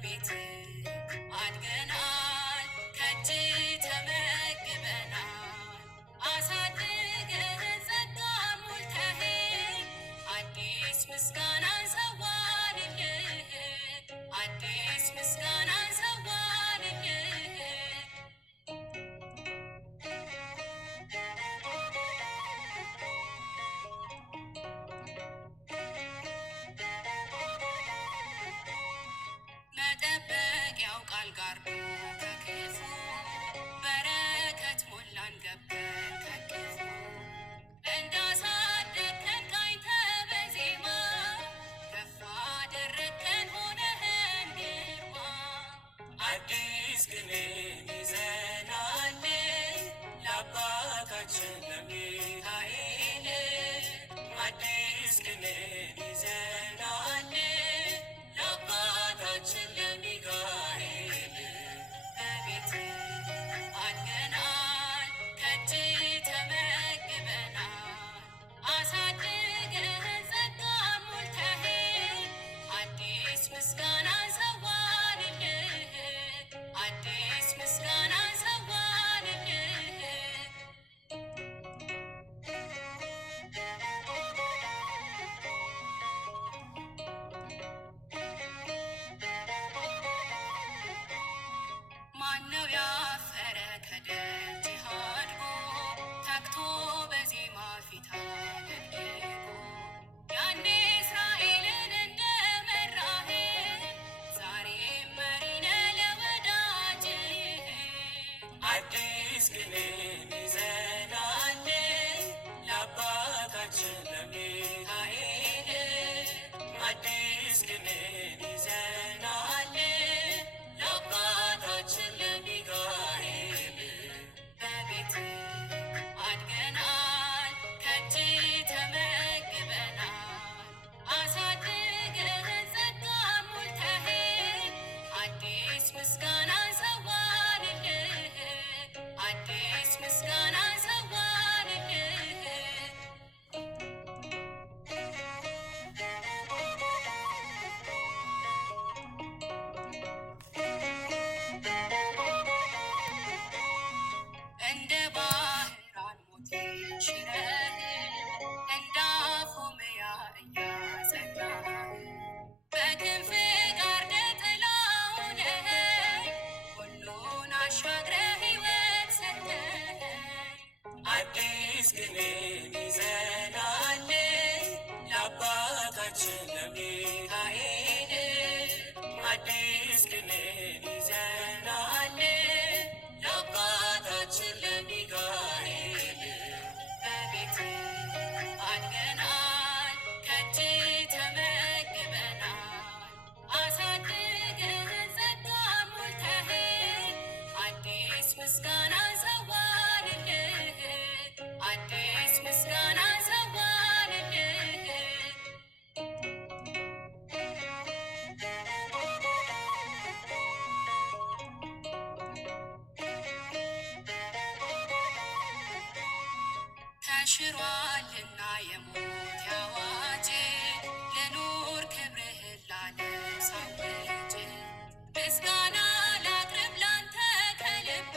በቤት አድገናል ከእጅ ተመግበናል አሳድገን ጸጋ ሞልተህ አዲስ ምስጋናን ሰዋንልህ አዲስ ምስጋናን ሰዋንልህ መጠበቂያው ቃል ጋርዶ ከክፉ በረከት ሞላን ገብተን ከክፉ እንዳሳደግከን ቃኝተህ በዜማ ከፍ አደረግከን ሆነህን ግርማ አዲስ ቅኔን ይዘናል ለአባታችን ለሚካኤል አዲስ ቅኔን ይዘናል ለአባታችን ለሚካኤል በቤት አድገናል ከእጅ ተመግበናል አሳድገን ጸጋ ሞልተህ አዲስ ምስጋናን ሰዋንልህ አዲስ ምስጋናን ሰዋንልህ ማነው ያፈረ ከደጅህ አድጎ ተግቶ በዜማ ፊት አገልግሎ ያኔ እስራኤልን እንደመራህ ዛሬም መሪ ነህ ለወዳጅህ አዲስ ቅኔን ይዘናል ለአባታችን ለሚካኤል አዲስ ቅኔን ይዘናል ለአባታችን ለሚካኤል በቤት አድገናል ከእጅ ተመግበናል አሳድገን ጸጋ ሞልተህ አዲስ ምስጋናን ሰዋንልህ አዲስ ምስጋናን ሰዋንልህ እንደ ባህራን ሞቴን ሽረህ እንደ አፎምያ እያጸናህ በክንፍ ጋርደህ ጥላ ሆነኸኝ ሁሉን አሻግረህ ሕይወት ሰጠኸኝ አዲስ ቅኔን ይዘናል ለአባታችን ለሚካኤል አዲስ ቅኔን ይዘናል ለአባታችን ለሚካኤል በቤት አድገናል ከእጅ ተመግበናል አሳድገን ጸጋ ሞልተህ አዲስ ምስጋናን ሰዋንልህ አዲስ ምስጋናን ሰዋንልህ ተሽሯልና የሞት አዋጅ ልኑር ክብርህን ላነሳውጅ ምስጋና ላቅርብ ላንተ ከልቤ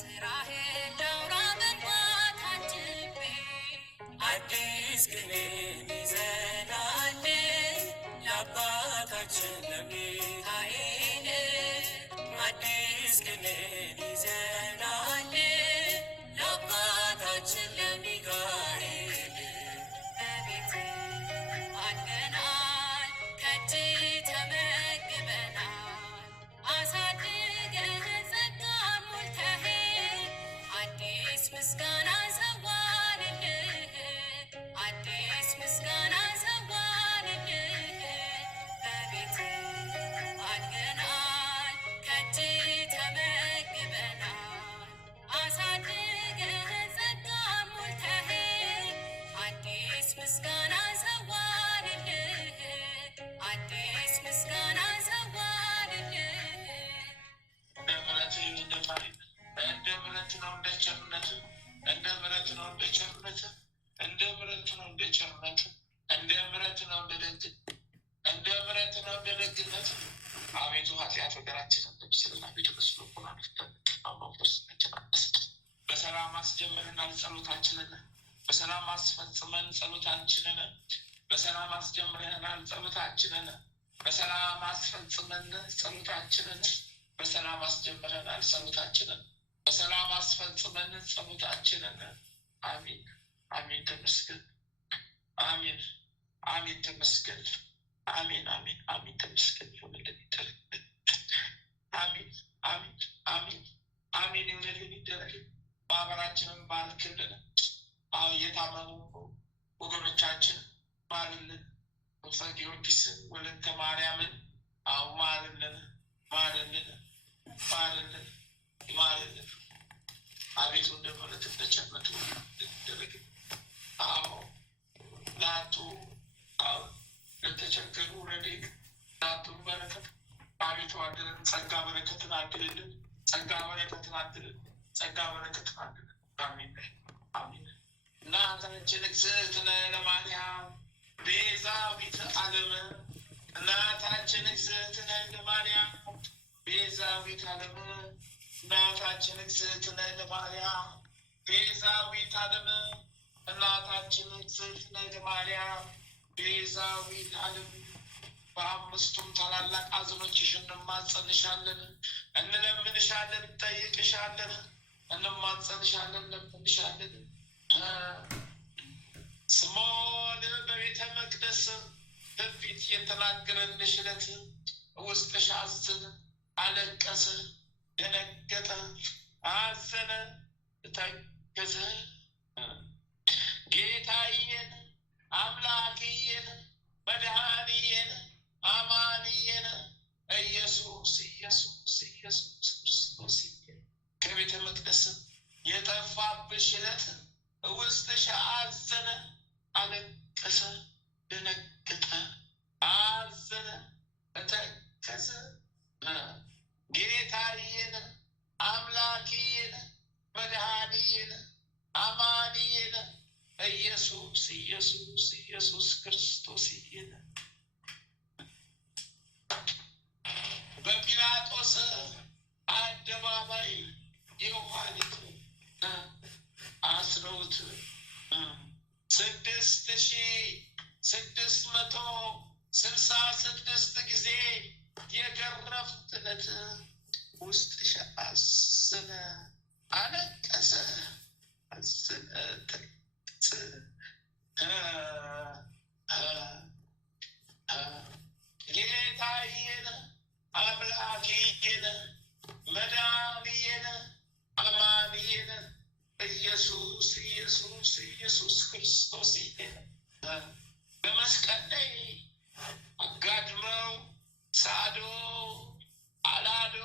ስራህን ላውራ በእንባ ታጅቤ አዲስ ቅኔን ይዘናል ለአባታችን ለሚካኤል አዲስ ቅኔን ይዘናል ለአባታችን ለሚካኤል በቤት አድገናል ከእጅ ተመግበናል አሳድገን ጸጋ ሞልተህ አዲስ ምስጋናን ሰዋንልህ አዲስ ምስጋናን ሰዋንልህ በቤት አድገናል ከእጅ ተመግበናል አቤቱ ኃጢአት ሀገራችንን ለሚስልና ቤተ ክርስቲያኑን አንፍተን አማውርስ ነጭናስ በሰላም አስጀምረናል ጸሎታችንን በሰላም አስፈጽመን ጸሎታችንን በሰላም አስጀምረናል ጸሎታችንን በሰላም አስፈጽመን ጸሎታችንን በሰላም አስጀምረናል ጸሎታችንን በሰላም አስፈጽመን ጸሎታችንን አሜን አሜን ተመስገን አሜን አሜን ተመስገን አሜን አሜን አሜን ተመስገን ይሁንልን ይደረግልን አሜን አሜን አሜን አሜን ይሁንልን ይደረግ ማህበራችንን ባርክልን የታመሙ ወገኖቻችን ማርልን ወሰ ጊዮርጊስን ወለተ ማርያምን ማርልን ማርልን ማርልን ማርልን አቤቱ እንደ ምሕረት እንደ ቸርነቱ ይደረግ ላቱ ለተቸገሩ ረድኤት ላቱ በረከት አቤቱ አድለን ጸጋ በረከትን አድልልን ጸጋ በረከትን አድልን ጸጋ በረከትን አድልን አሜን አሜን እናታችን እግዝእትነ ለማርያም ቤዛዊተ ዓለም እናታችን እግዝእትነ ለማርያም ቤዛዊተ ዓለም እናታችን እግዝእትነ ለማርያም ቤዛዊተ ዓለም እናታችን እግዝእትነ ለማርያም ቤዛዊተ ዓለም በአምስቱም ታላላቅ ሐዘኖችሽ እንማጸንሻለን እንለምንሻለን እንጠይቅሻለን እንማጸንሻለን እንለምንሻለን ስምዖን በቤተ መቅደስ በፊት የተናገረልሽ ዕለት ውስጥሽ አዘነ አለቀሰ ደነገጠ አዘነ ተከዘ ጌታዬን አምላክዬን መድኃኒዬን አማንዬን ኢየሱስ ኢየሱስ ኢየሱስ ክርስቶስ ከቤተ መቅደስ የጠፋብሽ ዕለት ውስጥሽ አዘነ አለቀሰ ደነገጠ አዘነ ተከዘ ጌታዬን አምላክዬን መድኃኒዬን አማንዬን ኢየሱስ ኢየሱስ ኢየሱስ ክርስቶስ በጲላጦስ አደባባይ የውሃሊት አስረውት 6666 ጊዜ የገረፉት ዕለት ውስጥሽ አዘነ አለቀሰ አዘነ ተከዘ ጌታዬን አምላኬን መድኃኒዬን አማኑኤል ኢየሱስ ኢየሱስ ኢየሱስ ክርስቶስ በመስቀል ላይ አጋድመው ሳዶ አላዶ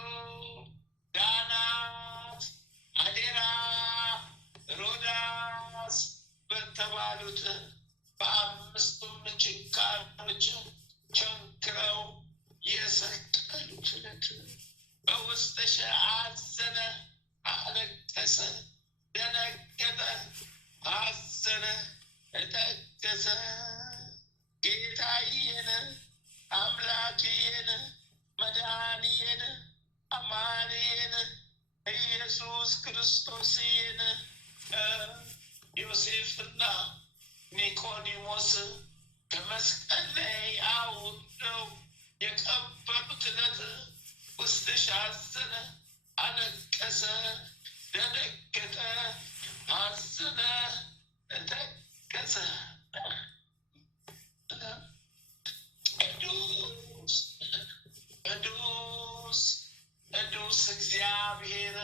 ዳናት አዴራ ሮዳስ በተባሉት በአምስቱም ችንካሮች ቸንክረው የሰቀሉት ዕለት በውስጥሽ አዘነ አለቀሰ ደነገጠ አዘነ ተከዘ ጌታዬን አምላኬን መድኃኒዬን አማኑኤል ኢየሱስ ክርስቶስን ዮሴፍና ኒቆዲሞስ ከመስቀል ላይ አውርደው የቀበሩት ዕለት ውስጥሽ አዘነ አለቀሰ ደነገጠ አዘነ ተከዘ ቅዱስ ቅዱስ ቅዱስ እግዚአብሔር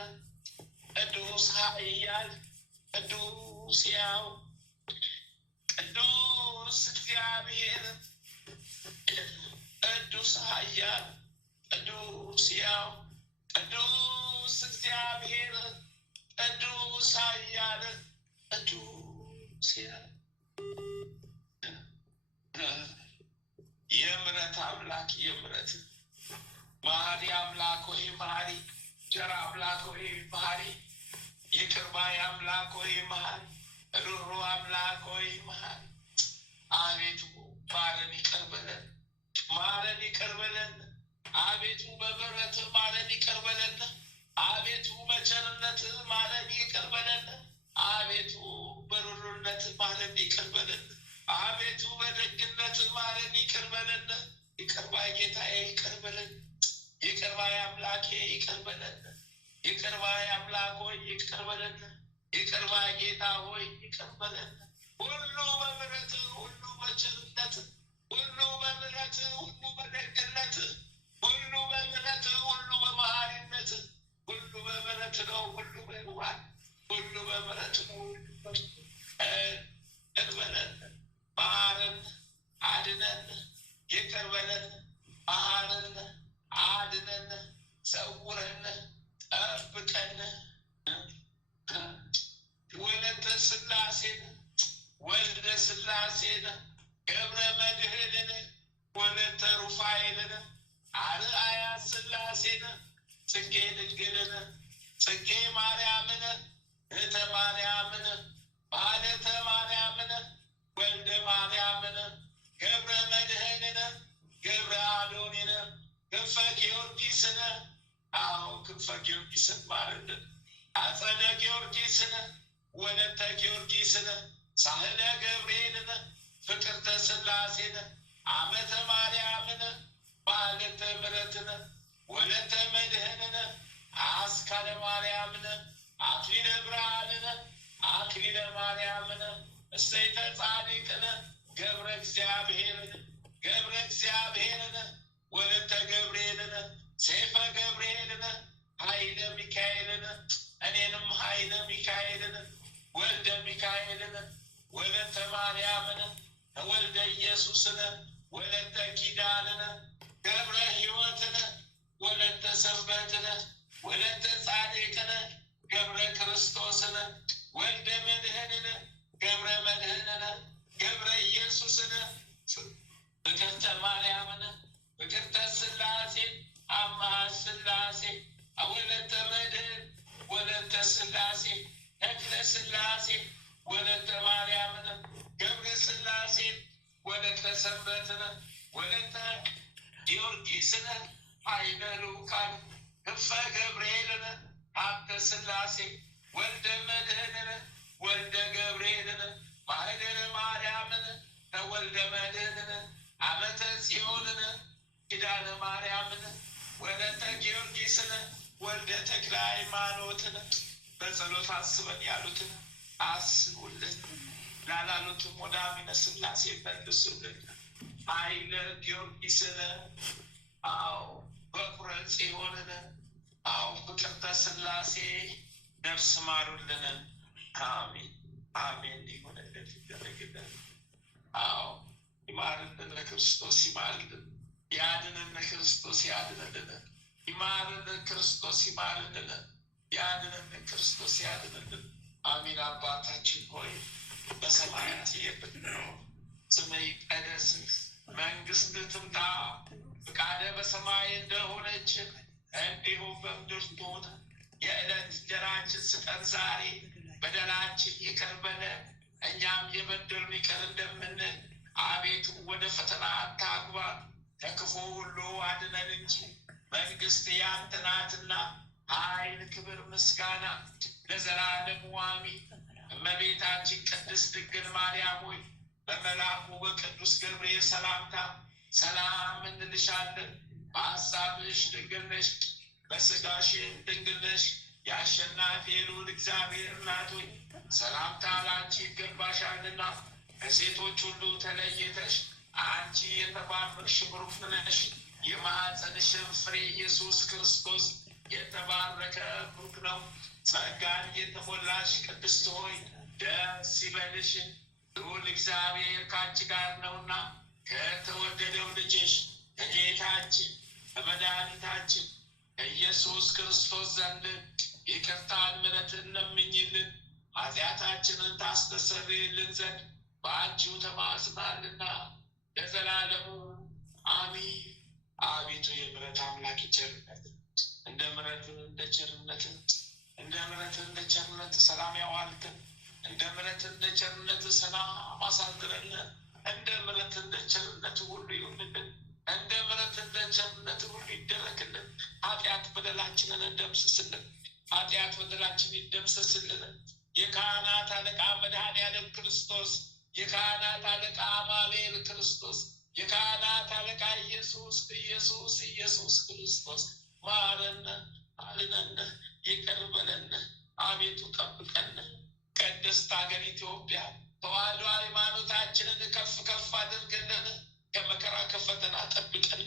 ቅዱስ ኃያል ቅዱስ ሕያው ቅዱስ እግዚአብሔር ቅዱስ ኃያል ቅዱስ ሕያው ቅዱስ እግዚአብሔር ቅዱስ ኃያል ቅዱስ ሕያው የምሕረት አምላክ የምሕረት መሐሪ አምላክ ሆይ መሐሪ ቸር አምላክ ሆይ መሐሪ ይቅር ባይ አምላክ ሆይ መሐሪ ሩህሩህ አምላክ ሆይ መሐሪ አቤቱ ማረን ይቅር በለን ማረን ይቅር በለን አቤቱ በምሕረት ማረን ይቅር በለን። አቤቱ በቸርነት ማረን ይቅር በለን። አቤቱ በሩሩነት ማረን ይቅር በለን። አቤቱ በደግነት ማረን ይቅር በለን። ይቅር ባይ ጌታዬ ይቅር በለን። ይቅር ባይ አምላኬ ይቅር በለን። ይቅር ባይ አምላክ ሆይ ይቅር በለን። ይቅር ባይ ጌታ ሆይ ይቅር በለን። ሁሉ በምሕረት ሁሉ በቸርነት ሁሉ በምሕረት ሁሉ በደግነት ሁሉ በምሕረት ሁሉ በመሐሪነት ሁሉ በምሕረት ነው። ሁሉ በይዋል ሁሉ በምሕረት ነው። ይቅር በለን፣ ማረን፣ አድነን። ይቅር በለን፣ ማረን፣ አድነን፣ ሰውረን፣ ጠብቀን። ወለተ ሥላሴን ወልደ ሥላሴን ገብረ መድኅንን ወለተ ሩፋኤልን አርአያ ሥላሴን ጽጌ ድንግልን ጽጌ ማርያምን እህተ ማርያምን ባለተ ማርያምን ወልደ ማርያምን ገብረ መድኅንን ገብረ አዶኒን ክንፈ ጊዮርጊስን ክንፈ ጊዮርጊስን ማረልን። አጸደ ጊዮርጊስን ወለተ ጊዮርጊስን ሳህለ ገብርኤልን ፍቅርተ ሥላሴን አመተ ማርያምን ባለተ ምሕረትን ወለተ መድኅንን አስካለ ማርያምን አክሊለ ብርሃንን አክሊለ ማርያምን እሰይተ ጻድቅን ገብረ እግዚአብሔርን ገብረ እግዚአብሔርን ወለተ ገብርኤልን ሰይፈ ገብርኤልን ኃይለ ሚካኤልን እኔንም ኃይለ ሚካኤልን ወልደ ሚካኤልን ወለተ ማርያምን ወልደ ኢየሱስን ወለተ ኪዳንን ገብረ ሕይወትን ወለተ ሰንበትን ወለተ ጻድቅን ገብረ ክርስቶስን ወልደ መድኅንን ገብረ መድኅንን ገብረ ኢየሱስን ፍቅርተ ማርያምን ፍቅርተ ሥላሴን አምሃ ሥላሴ ወለተ መድኅን ወለተ ሥላሴ ተክለ ሥላሴ ወለተ ማርያምን ገብረ ሥላሴን ወለተ ሰንበትን ወለተ ጊዮርጊስን ኃይለ ልዑካን ክንፈ ገብርኤልን ሀብተ ሥላሴ ወልደ መድኅንን ወልደ ገብርኤልን ማኅደረ ማርያምን ተወልደ መድኅንን አመተ ጽዮንን ኪዳነ ማርያምን ወለተ ጊዮርጊስን ወልደ ተክለ ሃይማኖትን በጸሎት አስበን ያሉትን አስቡልን፣ ላላሉትም ወደ አሚነ ሥላሴ መልሱልን። ኃይለ ጊዮርጊስን በኩረ ጽዮንን ፍቅርተ ሥላሴ ነፍስ ማሩልን። አሜን አሜን። ይሆንልን ይደረግልን። ይማርልን ክርስቶስ ይማርልን፣ ያድነን ክርስቶስ ያድነልን። ይማርልን ክርስቶስ ይማርልን፣ ያድነን ክርስቶስ ያድነልን። አሚን። አባታችን ሆይ በሰማያት የምትኖር ስምህ ይቀደስ፣ መንግሥትህ ትምጣ፣ ፈቃድህ በሰማይ እንደሆነች እንዲሁም በምድር ትሁን። የዕለት እንጀራችንን ስጠን ዛሬ፣ በደላችን ይቅር በለን እኛም የበደሉንን ይቅር እንደምንል፣ አቤቱ ወደ ፈተና አታግባን ከክፉ ሁሉ አድነን እንጂ መንግሥት ያንተ ናትና ኃይል፣ ክብር፣ ምስጋና ለዘላለሙ አሜን። እመቤታችን ቅድስት ድንግል ማርያም ሆይ በመልአኩ በቅዱስ ገብርኤል ሰላምታ ሰላም እንልሻለን። በሐሳብሽ ድንግል ነሽ፣ በሥጋሽም ድንግል ነሽ። የአሸናፊ ልዑል እግዚአብሔር እናት ሆይ ሰላምታ ላንቺ ይገባሻልና ከሴቶች ሁሉ ተለይተሽ አንቺ የተባረክሽ ብሩክ ነሽ። የማኅፀንሽም ፍሬ ኢየሱስ ክርስቶስ የተባረከ ብሩክ ነው። ጸጋን የተሞላሽ ቅድስት ሆይ ደስ ይበልሽ፣ ልዑል እግዚአብሔር ከአንቺ ጋር ነውና ከተወደደው ልጅሽ ከጌታችን ከመድኃኒታችን ከኢየሱስ ክርስቶስ ዘንድ ይቅርታን ምሕረትን ለምኝልን ኃጢአታችንን ታስተሰርይልን ዘንድ በአንቺው ተማጽናልና ለዘላለሙ አሜን። አቤቱ የምሕረት አምላክ ቸርነት እንደ ምሕረትን እንደ ቸርነትን እንደ ምሕረትን እንደ ቸርነት ሰላም ያዋልከን፣ እንደ ምሕረትን እንደ ቸርነት ሰላም አሳድረን፣ እንደ ምሕረትን እንደ ቸርነት ሁሉ ይሁንልን፣ እንደ ምሕረትን እንደ ቸርነት ሁሉ ይደረግ በደላችን ይደምሰስልን። የካህናት አለቃ መድኃኔዓለም ክርስቶስ፣ የካህናት አለቃ አማኑኤል ክርስቶስ፣ የካህናት አለቃ ኢየሱስ ክርስቶስ ማረን፣ አድነን፣ ይቅር በለን። አቤቱ ጠብቀን። ቅድስት ሀገር ኢትዮጵያ ተዋሕዶ ሃይማኖታችንን ከፍ ከፍ አድርግልን። ከመከራ ከፈተና ጠብቀን።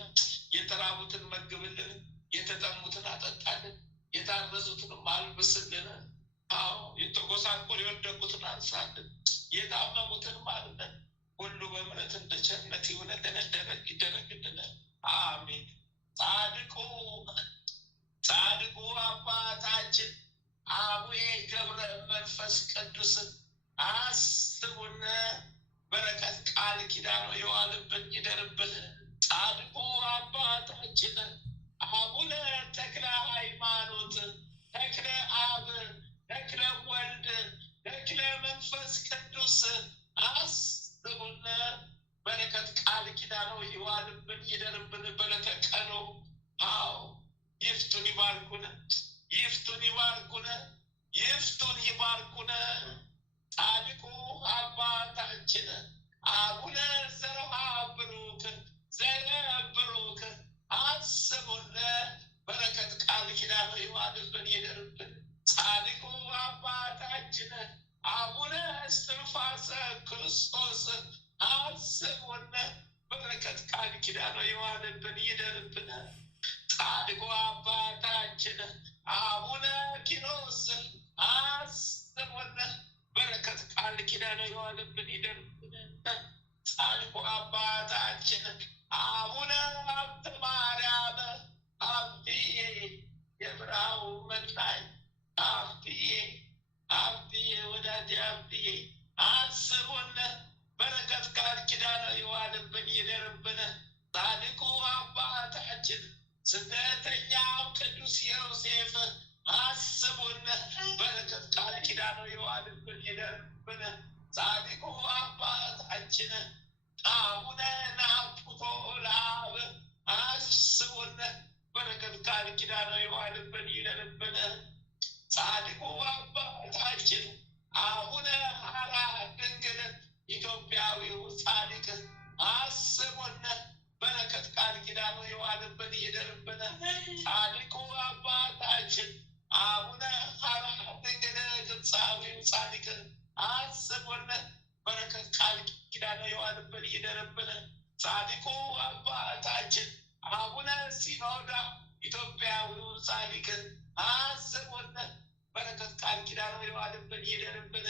የተራቡትን መግብልን፣ የተጠሙትን አጠጣልን፣ የታረዙትን አልብስልን። አዎ የተጎሳቆሉ የወደቁትን አንሳልን፣ የታመሙትን ማርልን። ሁሉ በምሕረት እንደ ቸርነት ይሁንልን፣ ይደረግልን። አሜን። ጻድቁ አባታችን አቡነ ገብረ መንፈስ ቅዱስን አስቡን። በረከት ቃል ኪዳኑ የዋልብን ይደርብን። ጻድቁ አባታችን አቡነ ተክለ ሃይማኖት፣ ተክለ አብ፣ ተክለ ወልድ፣ ተክለ መንፈስ ቅዱስ አስቡን። በረከት ቃል ኪዳኑ ይዋልብን ይደርብን። በለተቀኑ አዎ ይፍቱን ይባርኩን፣ ይፍቱን ይባርኩን፣ ይፍቱን ይባርኩን። ጻድቁ አባታችን አቡነ ዘርዓ ብሩክ አስቡን። በረከት ቃል ኪዳኑ ይዋልብን ይደርብን። ጻድቁ አባታችን አቡነ እስትንፋሰ ክርስቶስ አስቡን። በረከት ቃል ኪዳኑ ይዋልብን ይደርብን። ጻድቁ አባታችን አቡነ ኪሮስ አስቡን። በረከት ቃል ኪዳኑ ይዋልብን ይደርብን። ጻድቁ አባታችን አቡነ ሀብተ ማርያም አብትዬ፣ የብርሃው መናኝ አብትዬ ወዳጄ አብትዬ አስቡን። በረከት ቃል ኪዳኑ ይዋልብን ይደርብን። ጻድቁ አባታችን ስደተኛው ቅዱስ ዮሴፍ አስቡን። በረከት ቃል ኪዳኑ ይዋልብን ይደርብን። ጻድቁ አባታችን አቡነ ናፍቁቶ ለአብ አስቡን። በረከት ቃል ኪዳኑ ይዋልብን ይደርብን። ጻድቁ አባታችን አቡነ ሐራ ድንግል ኢትዮጵያዊው ጻድቅ አስቡን። በረከት ቃል ኪዳኑ ይዋልብን ይደርብን። ጻድቁ አባታችን አቡነ ሐራ ድንግል ግብፃዊው ጻድቅ አስቡን። በረከት ቃል ኪዳኑ ይዋልብን ይደርብን። ጻድቁ አባታችን አቡነ ሲኖዳ ኢትዮጵያዊው ጻድቅ አስቡን። በረከት ቃል ኪዳኑ ይዋልብን ይደርብን።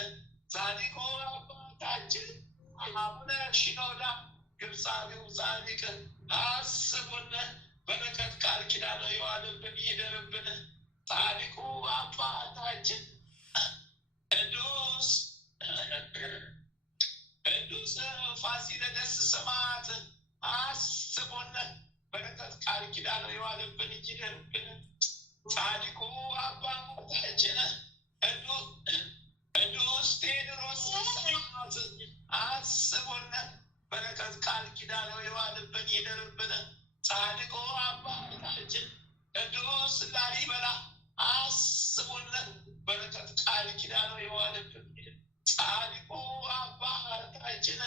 ጻድቁ አባታችን አቡነ ሽኖዳ ግብፃዊው ጻድቅ አስቡን። በረከት ቃል ኪዳኑ ይዋልብን ይደርብን። ጻድቁ አባታችን ቅዱስ ፋሲለደስ ሰማዕት አስቡን። በረከት ቃል ኪዳኑ ይዋልብን ይደርብን። ጻድቁ አባታችን ቅዱስ ቴዎድሮስ ሰማዕት አስቡን። በረከት ቃል ኪዳኑ ይዋልብን ይደርብን። ጻድቁ አባታችን ቅዱስ ላሊበላ አስቡን። በረከት ቃል ኪዳኑ ይዋልብን። ጻድቁ አባታችን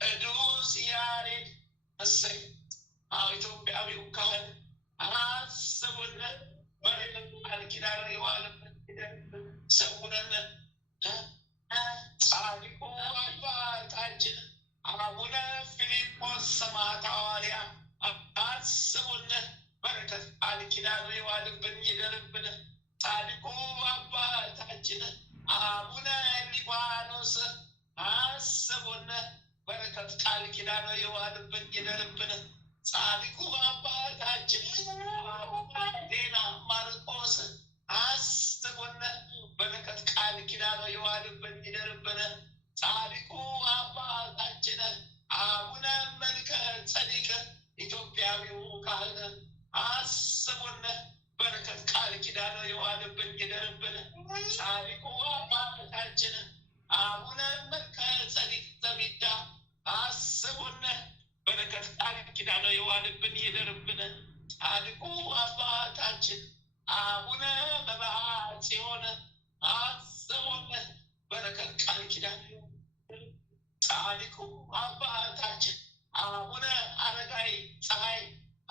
ቅዱስ ያሬድ እሰይ ኢትዮጵያዊው ካህን አስቡን። በረከት ቃል ኪዳኑ ይዋልብን ይደርብን። ሰውነን ጻድቁ አባታችን አቡነ ፊልጶስ ሰማዕተ ሐዋርያ አስቡን። በረከት ቃል ኪዳኑ ይዋልብን ይደርብን። ጻድቁ አባታችን አቡነ ሊባኖስ አስቡን። በረከት ቃል ኪዳኑ ይዋልብን ይደርብን። ጻድቁ አባታችን አቡነ ዜና ማርቆስ አስቡን። በረከት ቃል ኪዳኑ ይዋልብን ይደርብን። ጻድቁ አባታችን አቡነ መልከ ጸዲቅ ኢትዮጵያዊው ካህን አስቡን። በረከት ቃል ኪዳኑ ይዋልብን ይደርብን። ጻድቁ አባታችን አቡነ መልከ ጸዲቅ ዘሚዳ አስቡን። በረከት ቃል ኪዳኑ ይዋልብን ይደርብን። ጻድቁ አቡነ መብዓ ጽዮን አሰቦነ በረከት ቃል ኪዳን ጻድቁ አባታችን አቡነ አረጋዊ ፀሐይ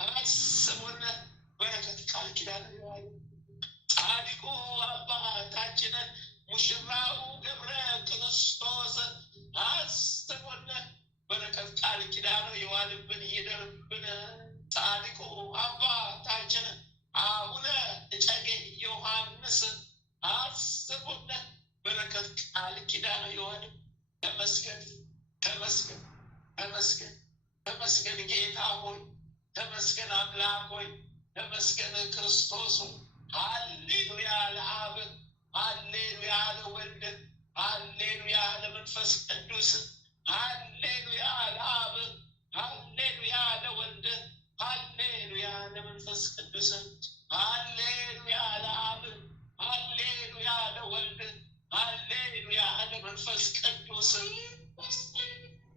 አሰቦነ በረከት ቃል ኪዳን ጻድቁ አባታችን ሙሽራው ገብረ ክርስቶስ አሰቦነ በረከት ቃል ኪዳን የዋልብን ይደርብን። ጻድቁ አባታችን አቡነ እጨጌ ዮሐንስ አሰቦነ በረከት ቃል ኪዳን የዋልብን። ተመስገን ተመስገን ተመስገን ተመስገን ጌታ ሆይ ተመስገን አምላክ ሆይ ተመስገን ክርስቶስ ሆይ። ሃሌሉያ ለአብ ሃሌሉያ ለወልድ ሃሌሉያ ለመንፈስ ቅዱስ ሃሌሉያ ለአብ ሃሌሉያ ለወልድ ሃሌሉያ ለመንፈስ ቅዱስ ሃሌሉያ ለአብ ሃሌሉያ ለወልድ ሃሌሉያ ለመንፈስ ቅዱስ።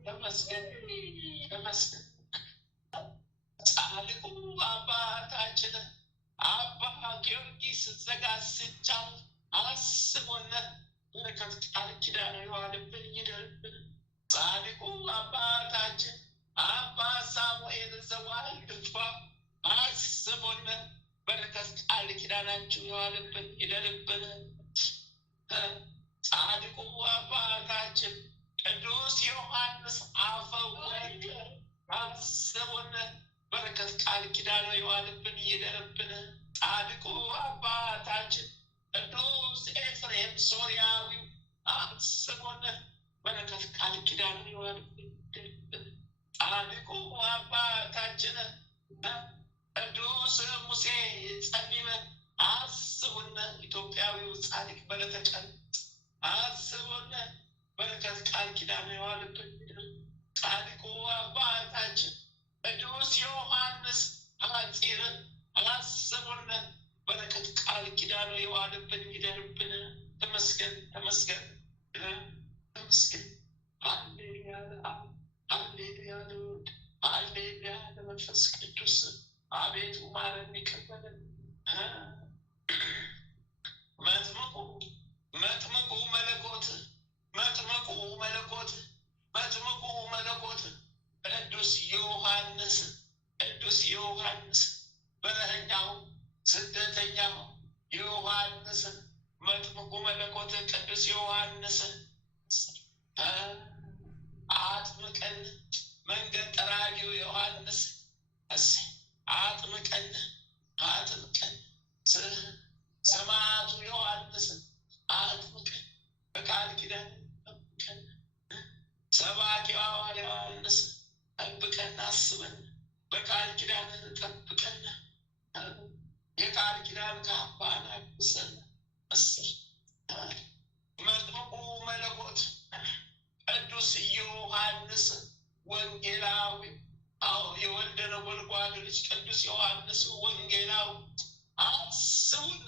ተመስገን ተመስገን። ጻድቁ አባታችን አባ ጊዮርጊስ ዘጋስጫ አስቦነ በረከት ቃል ኪዳን የዋልብን ይደርብን። ጻድቁ አባታችን አባ ሳሙኤል ዘዋልድባ አስቦነ በረከት ቃል ኪዳናችሁ የዋልብን ይደርብን። ጻድቁ አባታችን ቅዱስ ዮሐንስ አፈወርቅ አስቦነ በረከት ቃል ኪዳን የዋልብን ይደርብን። ጻድቁ አባታችን ቅዱስ ኤፍሬም ሶርያዊ አስቦነ በረከት ቃል ኪዳን የዋልብን ይደርብን። ጻድቁ አባታችን ቅዱስ ሙሴ ጸሊመ አስቦነ ኢትዮጵያዊው ጻድቅ በለተቀን አስቦነ በረከት ቃል ኪዳን የዋልብን ይደርብን። ጻድቁ አባታችን ቅዱስ ዮሐንስ ሐጺር አስቦነ በረከት ቃል ኪዳን የዋልብን ይደርብን። ተመስገን ተመስገን ተመስገን። ሃሌሉያ ለአብ ሃሌሉያ ለወልድ ሃሌሉያ ለመንፈስ ቅዱስ። አቤቱ ማረን ይቅር በለን። መጥምቁ መለኮት መጥምቁ መለኮት መጥምቁ መለኮት ቅዱስ ዮሐንስ በረኛው ስደተኛው ዮሐንስ መጥምቁ መለኮት ቅዱስ ዮሐንስ አጥምቀን መንገድ ጠራጊው ዮሐንስ አጥምቀን ሰማዕቱ ዮሐንስ አጥምቀን በቃል ኪዳን ጠብቀን። ሰባኪው ሐዋርያ ዮሐንስ ጠብቀን አስበን በቃል ኪዳን ጠብቀን። የቃል ኪዳን ካባን አብሰን መጥምቁ መለኮት ቅዱስ ዮሐንስ ወንጌላዊ የወልደ ነጎድጓድ ልጅ ቅዱስ ዮሐንስ ወንጌላዊ አስቡን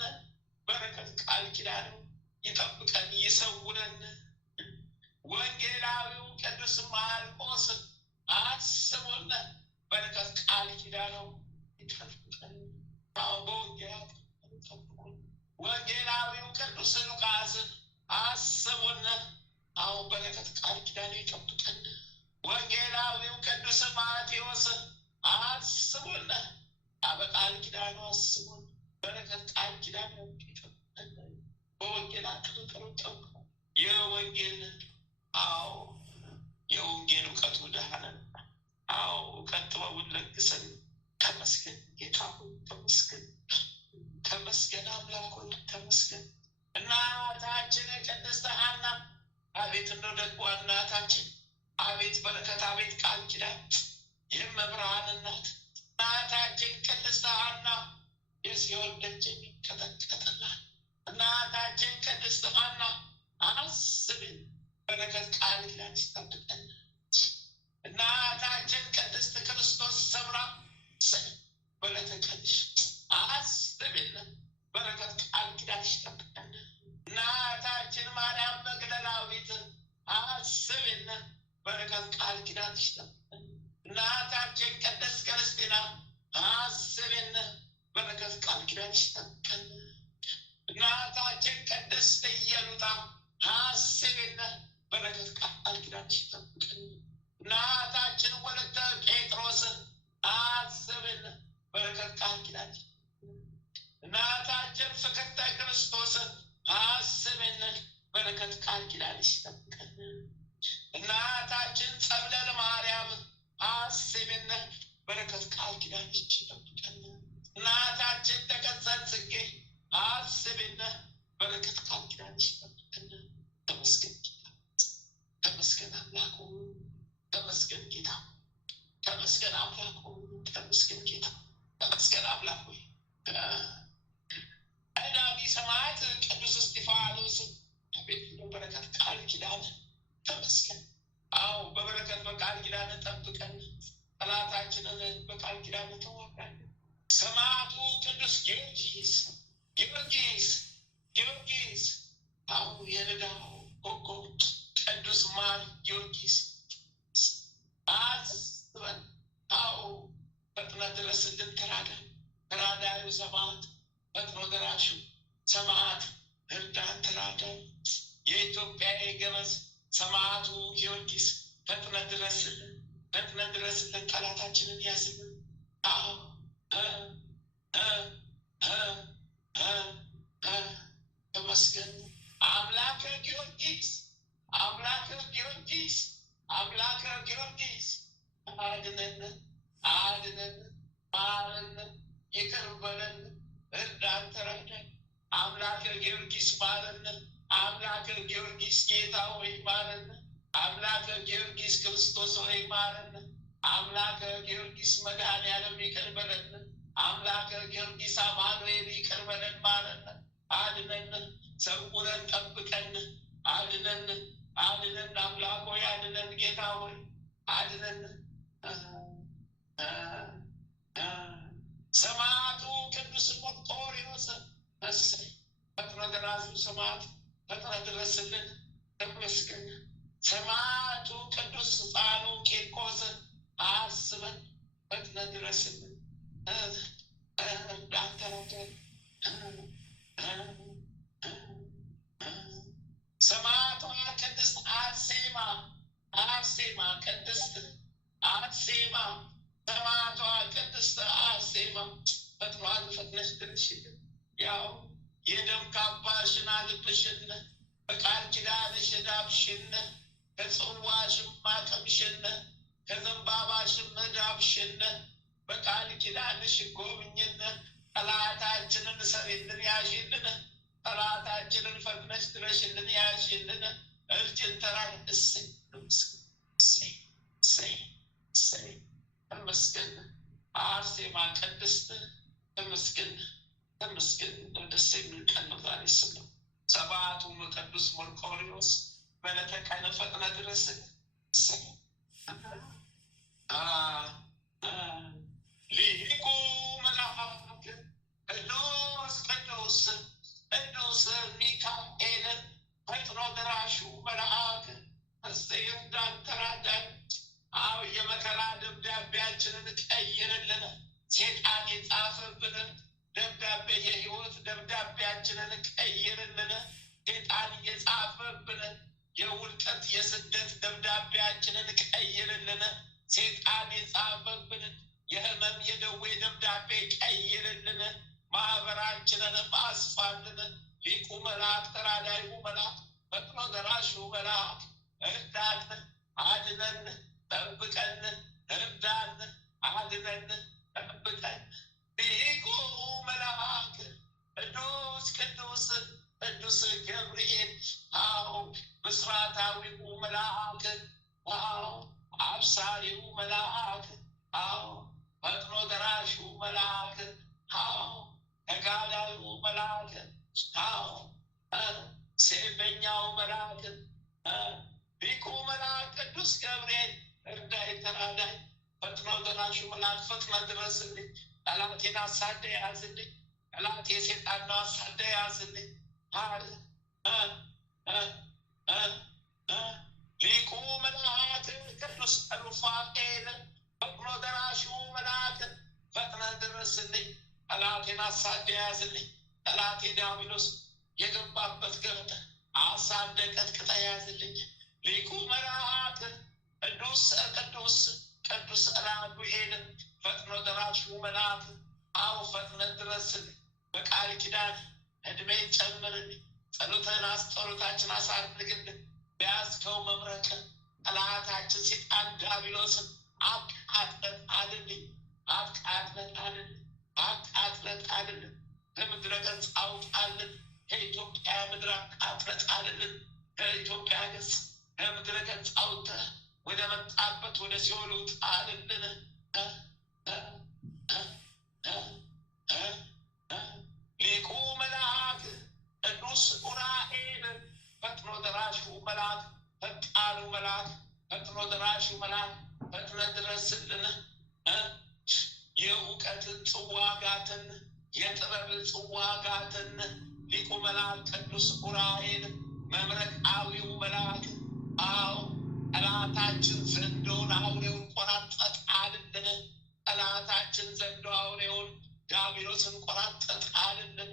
በረከት ቃል ኪዳን ይጠብቀን ይሰውረን። ወንጌላዊው ቅዱስ ማርቆስ አስቡን በረከት ቃል ኪዳን ይጠብቀን። በወንጌላት ይጠብቁን። ወንጌላዊው ቅዱስ ሉቃስን አስቡን በረከት ቃል ኪዳን ይጠብቀን። ወንጌላዊው ቅዱስ ማቴዎስ አስቡን በቃል ኪዳኑ አስቡን በረከት ቃል ኪዳን ይጠብቀን። በወንጌላት ተጠብቀን። የወንጌል የወንጌል እውቀቱ ደህነን እውቀት ጥበቡን ለግሰን። ተመስገን ጌታ ሆይ ተመስገን ተመስገን አምላክ ሆይ ተመስገን። እናታችን ቅድስት ሐና አቤት እንደው ደጓ እናታችን አቤት በረከት አቤት ቃል ኪዳን የመብርሃን እናት እናታችን ቅድስት ሐና የሲኦል ደጅ የሚቀጠቀጥላት እናታችን ቅድስት ሐና አስብን በረከት ቃል ኪዳን ይጠብቀን። እናታችን ቅድስት ክርስቶስ ሰምራ በለተቀድሽ አስብን በረከት ቃል ኪዳን ይጠብቀን። እናታችን ማርያም መግደላዊት አስብን በረከት ቃል ኪዳን ይጠብቀን። እናታችን ቅድስት ክርስቲና አስብን በረከት ቃል ኪዳን ይጠብቀን። ተከታይ ክርስቶስ አስበን በረከት ቃል ኪዳንሽ ይጠብቀን። እናታችን ጸብለል ማርያም አስበን በረከት ቃል ኪዳንሽ ይጠብቀን። እናታችን ተቀጸል ጽጌ አስበን በረከት ቃል ኪዳንሽ ይጠብቀን። ተመስገን ጌታ፣ ተመስገን አምላክ፣ ተመስገን ጌታ፣ ተመስገን አምላክ፣ ተመስገን ጌታ፣ ተመስገን አምላክ። አይናቢ ሰማዕት ቅዱስ እስጢፋኖስ አቤት በበረከት ቃል ኪዳን ተመስገን። አዎ በበረከት በቃል ኪዳን ጠብቀን፣ ጠላታችንን በቃል ኪዳን ተዋጋን። ሰማዕቱ ቅዱስ ጊዮርጊስ ጊዮርጊስ ጊዮርጊስ አዎ የልዳው ኮከብ ቅዱስ ማር ጊዮርጊስ አስበን፣ አዎ ፈጥነ ድረስልን ተራዳን። ተራዳዩ ሰማዕት ፈጥኖ ደራሹ ሰማዕት እርዳን ተራዳን። የኢትዮጵያ ገበዝ ሰማዕቱ ጊዮርጊስ ፈጥነ ድረስልን፣ ፈጥነ ድረስልን፣ ጠላታችንን ያዝልን። አዎ ተመስገን አምላከ ጊዮርጊስ፣ አምላከ ጊዮርጊስ፣ አምላከ ጊዮርጊስ አድነን፣ አድነን፣ ማረን፣ ይቅር በለን፣ እርዳን፣ ተራዳን። አምላከ ጊዮርጊስ ማረን፣ አምላከ ጊዮርጊስ ጌታ ሆይ ማረን፣ አምላከ ጊዮርጊስ ክርስቶስ ሆይ ማረን፣ አምላከ ጊዮርጊስ መድኃኔዓለም ይቅር በለን፣ አምላከ ጊዮርጊስ አማኑኤል ይቅር በለን፣ ማረን፣ አድነን፣ ሰውረን፣ ጠብቀን፣ አድነን፣ አድነን፣ አምላክ ሆይ አድነን፣ ጌታ ሆይ አድነን። ሰማዕቱ ቅዱስ መርቆሬዎስ እሰይ ፈጥነ ደራሹ ሰማዕት ፈጥነ ድረስልን፣ ተመስገን። ሰማዕቱ ቅዱስ ሕፃኑ ቂርቆስ አስበን ፈጥነ ድረስልን፣ እርዳን፣ ተራዳን። ሰማዕቷ ቅድስት አርሴማ አርሴማ ቅድስት አርሴማ ሰማዕቷ ቅድስት አርሴማ ፈጥኗን ፈጥነሽ ድረሽልን። ያው የደም ካባሽን አልብሽን፣ በቃል ኪዳንሽ ዳብሽን፣ ከጽዋሽም ማጠብሽን፣ ከዘንባባሽም ዳብሽን፣ በቃል ኪዳንሽ ጎብኝን። ጠላታችንን ሰሪልን ያሽልን፣ ጠላታችንን ፈጥነሽ ድረሽልን ያሽልን። እርጅን ተራን እሰይ እሰይ እሰይ እሰይ ተመስገን። አርሴማ ቅድስት ተመስገን፣ ተመስገን። ደስ የሚል ቀን ነው ዛሬ። ስም ሰማዕቱ ቅዱስ መርቆሬዎስ በዕለተ ቀን ፈጥነ ድረስልን። ሊቁ መልአክ ቅዱስ ቅዱስ ቅዱስ ሚካኤል ፈጥኖ ደራሹ መልአክ እሰይ እርዳን፣ ተራዳን። አዎ የመከራ ደብዳቤያችንን ቀይርልን። ሴጣን የጻፈብንን ደብዳቤ የሕይወት ደብዳቤያችንን ቀይርልን። ሴጣን የጻፈብንን የውድቀት የስደት ደብዳቤያችንን ቀይርልን። ሴጣን የጻፈብንን የሕመም የደዌ ደብዳቤ ቀይርልን። ማህበራችንንም አስፋልን። ሊቁ መልአክ ተራዳዩ መልአክ ፈጥኖ ደራሹ መልአክ እርዳን፣ አድነን፣ ጠብቀን፣ እርዳን፣ አድነን፣ ጠብቀን። ሊቁ መልአክ ቅዱስ ቅዱስ ቅዱስ ገብርኤል አዎ ብስራታዊው መልአክ አዎ አብሳሪው መልአክ አዎ ፈጥኖ ደራሹ መልአክ አዎ ተጋዳዩ መልአክ አዎ ሴፈኛው መልአክ ሊቁ መልአክ ቅዱስ ገብርኤል እርዳይ፣ ተራዳይ፣ ፈጥኖ ደራሹ መልአክ ፈጥነ ድረስልኝ። ጠላቴን አሳደ ያዝልኝ፣ ጠላቴ ሴጣን ነው አሳደ ያዝልኝ። ሊቁ መልአክ ቅዱስ ሩፋኤል ፈጥኖ ደራሹ መልአክ ፈጥነ ድረስልኝ፣ ጠላቴን አሳደ ያዝልኝ። ጠላቴ ዲያብሎስ የገባበት ገብተህ አሳደ ቀጥቅጠ ያዝልኝ። ሊቁ መልአክ ቅዱስ ቅዱስ ቅዱስ ራጉኤል ፈጥኖ ደራሹ መልአክ አዎ ፈጥነ ድረስልኝ። በቃል ኪዳን እድሜ ጨምርልኝ። ጸሎትን ጸሎታችን አሳድግልን። በያዝከው መብረቅ ጠላታችን ሰይጣን ዲያብሎስን አቃጥለን ጣልልኝ፣ አቃጥለን ጣልልኝ፣ አቃጥለን ጣልልን። ከምድረ ገጽ አውጣልን። ከኢትዮጵያ ምድር አቃጥለን ጣልልን። ከኢትዮጵያ ገጽ ከምድረ ገጽ አውጥተህ ወደ መጣበት ወደ ሲኦል ጣልልን። ሊቁ መልአክ ቅዱስ ኡራኤል ፈጥኖ ደራሹ መልአክ ፈጣኑ መልአክ ፈጥኖ ደራሹ መልአክ ፈጥነ ድረስልን። የእውቀትን ጽዋጋትን የጥበብ ጽዋጋትን ሊቁ መልአክ ቅዱስ ኡራኤል መብረቃዊው መልአክ አዎ ጠላታችን ዘንዶውን አውሬውን ቆራጠጣልን። ጠላታችን ዘንዶ አውሬውን ዲያብሎስን ቆራጠጣልን።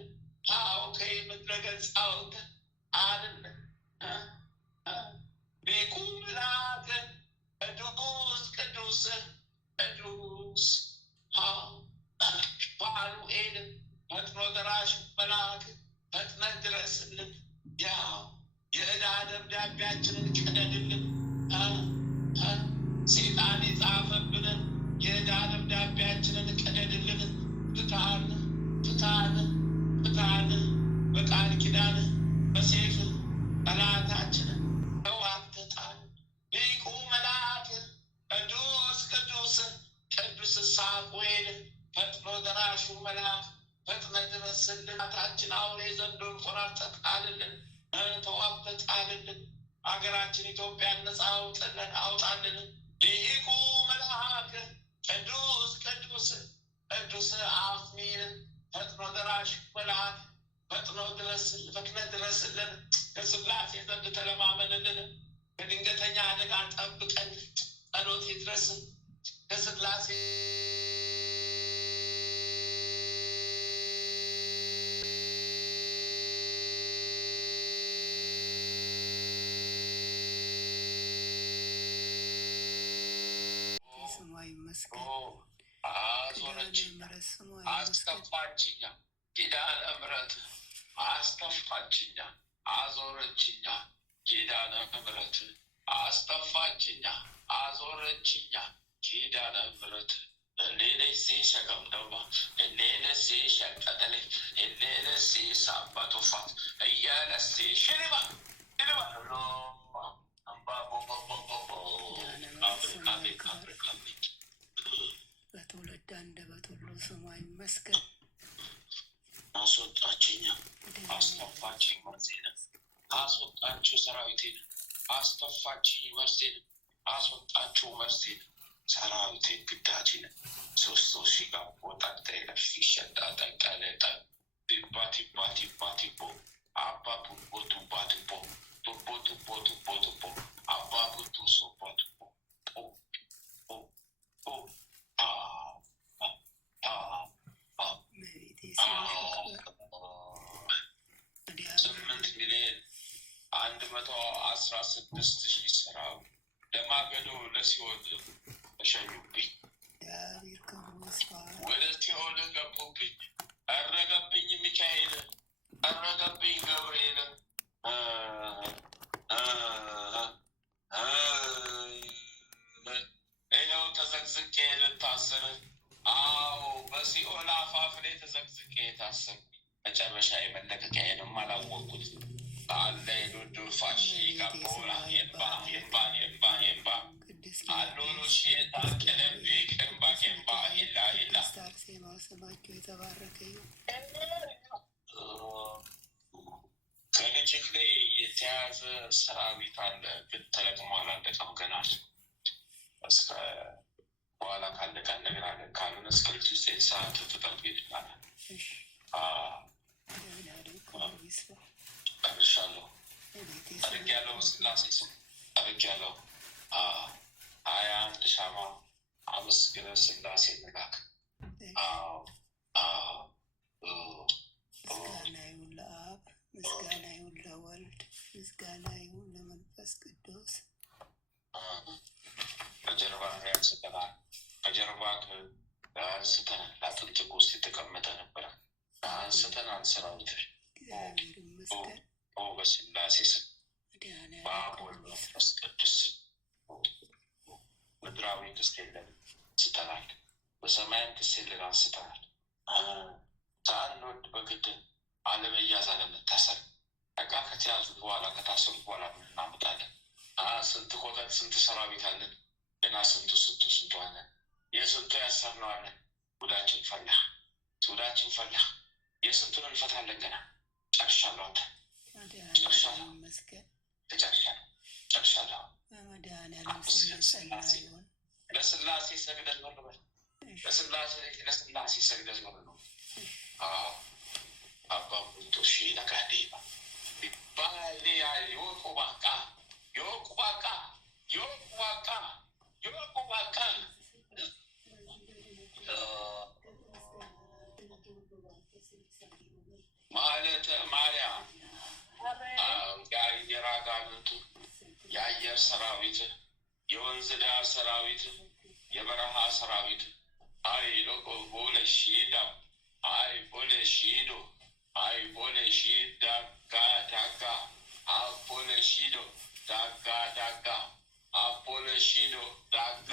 አዎ ከምድረ ገጽ አውጥተህ ሊቁ መልአክ ቅዱስ ቅዱስ ቅዱስ ፋኑኤል ፈጥኖ ደራሹ መልአክ ፈጥነህ ድረስልን። ያው የዕዳ ደብዳቤያችንን ቀደድልን። ሰይጣን የጻፈብንን የዕዳ ደብዳቤያችንን ቀደድልን። ፍታን ፍታን ፍታን። በቃል ኪዳን በሴፍ ጠላታችንን ተዋግተጣል። ሊቁ መልአክ ቅዱስ ቅዱስ ቅዱስ ሳሙኤል ፈጥኖ ደራሹ መልአክ ፈጥነ ድረስልን። ታችን አውሬ ዘንዶን ቆራርጠህ ጣልልን፣ ተዋግተህ ጣልልን። ሀገራችን ኢትዮጵያን ነፃ አውጣልን። ሊቁ መልአክ ቅዱስ ቅዱስ ቅዱስ አፍኒን ፈጥኖ ደራሽ መልአክ ፈጥኖ ድረስልን። ከስላሴ ዘንድ ተለማመንልን። ከድንገተኛ አደጋ ጠብቀን። ጸሎት ይድረስ ከስላሴ አስተፋችኛ ኪዳነ ምሕረት አስተፋችኛ አዞረችኛ ኪዳነ ምሕረት አስተፋችኛ አዞረችኛ ኪዳነ ምሕረት ሌለሴ ሸገምደባ ሌለሴ ሸቀጠሌ ሌለሴ ሳባቶፋት እያለሴ ሽሪባ ሽሪባ በትውልድ አንደበት ሁሉ ስሟ ይመስገን። አስወጣችኝ አስተፋችኝ መርሴን አስወጣችሁ ሰራዊቴን አስተፋችኝ መርሴን አስወጣችሁ መርሴን ሰራዊቴን ግዳጅን ሶስት ሺህ ጋር ወጣት ለፊ ሸዳ ጠቀለጠ ቲባ ቲባ ቲባ ቲቦ አባ ቱቦ ቱባ ቱቦ ቱቦ ቱቦ ቱቦ ቱቦ አባ ቡቱ ሶባ ቱቦ $116,000 ሰራዊት ለማገዶ ለሲኦል ተሸኙብኝ። ወደ ሲኦል ገቡብኝ። አረገብኝ ሚካኤል፣ አረገብኝ ገብርኤል። ይኸው ተዘግዝቄ ልታሰር። አዎ በሲኦል አፋፍ ላይ ተዘግዝቄ የታሰር። መጨረሻ የመለቀቂያዬንም አላወቅኩት። አለ ዱዱ ፋሺ ካፖላ የባ የባ የባ የባ አሎሎሽ የታቀለብ ቅንባ ቅንባ ኢላ ኢላ ስማቸው የተባረከ ከልጅክ ላይ የተያዘ ሰራዊት አለ፣ ግን ተለቅሞ አላለቀም ገና። እስከ በኋላ ካለቀ እነግራለን። ካልሆነ እስከ ልጅ ውስጥ ሰዓት ተጠብቅ ይችላል። ጨርሻለሁ። አድርጌያለሁ። ስላሴ ስም አድርጌያለሁ። 21 ሻማ አመስግነ ስላሴ መላክ። ምስጋና ይሁን ለአብ፣ ምስጋና ይሁን ለወልድ፣ ምስጋና ይሁን ለመንፈስ ቅዱስ። በጀርባ አንስተናል። በጀርባ አንስተናል። አጥንት ውስጥ የተቀመጠ ነበረ። አንስተን አንሰራዊት ይመስገን። በስላሴ ስም በአብ ወልድ መንፈስ ቅዱስ ምድራዊ ክስቴልን አንስተናል፣ በሰማይም ክስቴልን አንስተናል። ሳንወድ በግድ አለመያዝ አለመታሰር በቃ ከተያዙ በኋላ ከታሰሩ በኋላ ምን እናመጣለን? ስንት ኮተት ስንት ሰራዊት አለን። ገና ስንቱ አለን። የስንቱ ያሰርነው አለን። ጉዳችን ፈላ፣ ጉዳችን ፈላ። የስንቱን እንፈታለን ገና። ጨርሻለሁ። አንተ ጨርሻለሁ። ጨርሻለሁ። ለስላሴ ሰግደን ነው ልበል። ለስላሴ ሰግደን ነው ነው አባ ቡንቶሺ ነጋዴባ ባሌ ዮቁባቃ ማለተ ማርያም የአየር አጋንንቱ የአየር ሰራዊት የወንዝ ዳር ሰራዊት የበረሃ ሰራዊት አይ ሎቆ ቦለ ሺዳ አይ ቦለ ሺዶ አይ ቦለ ሺዳ ዳጋ አቦለ ሺዶ ዳጋ አቦለ ሺዶ ዳጋ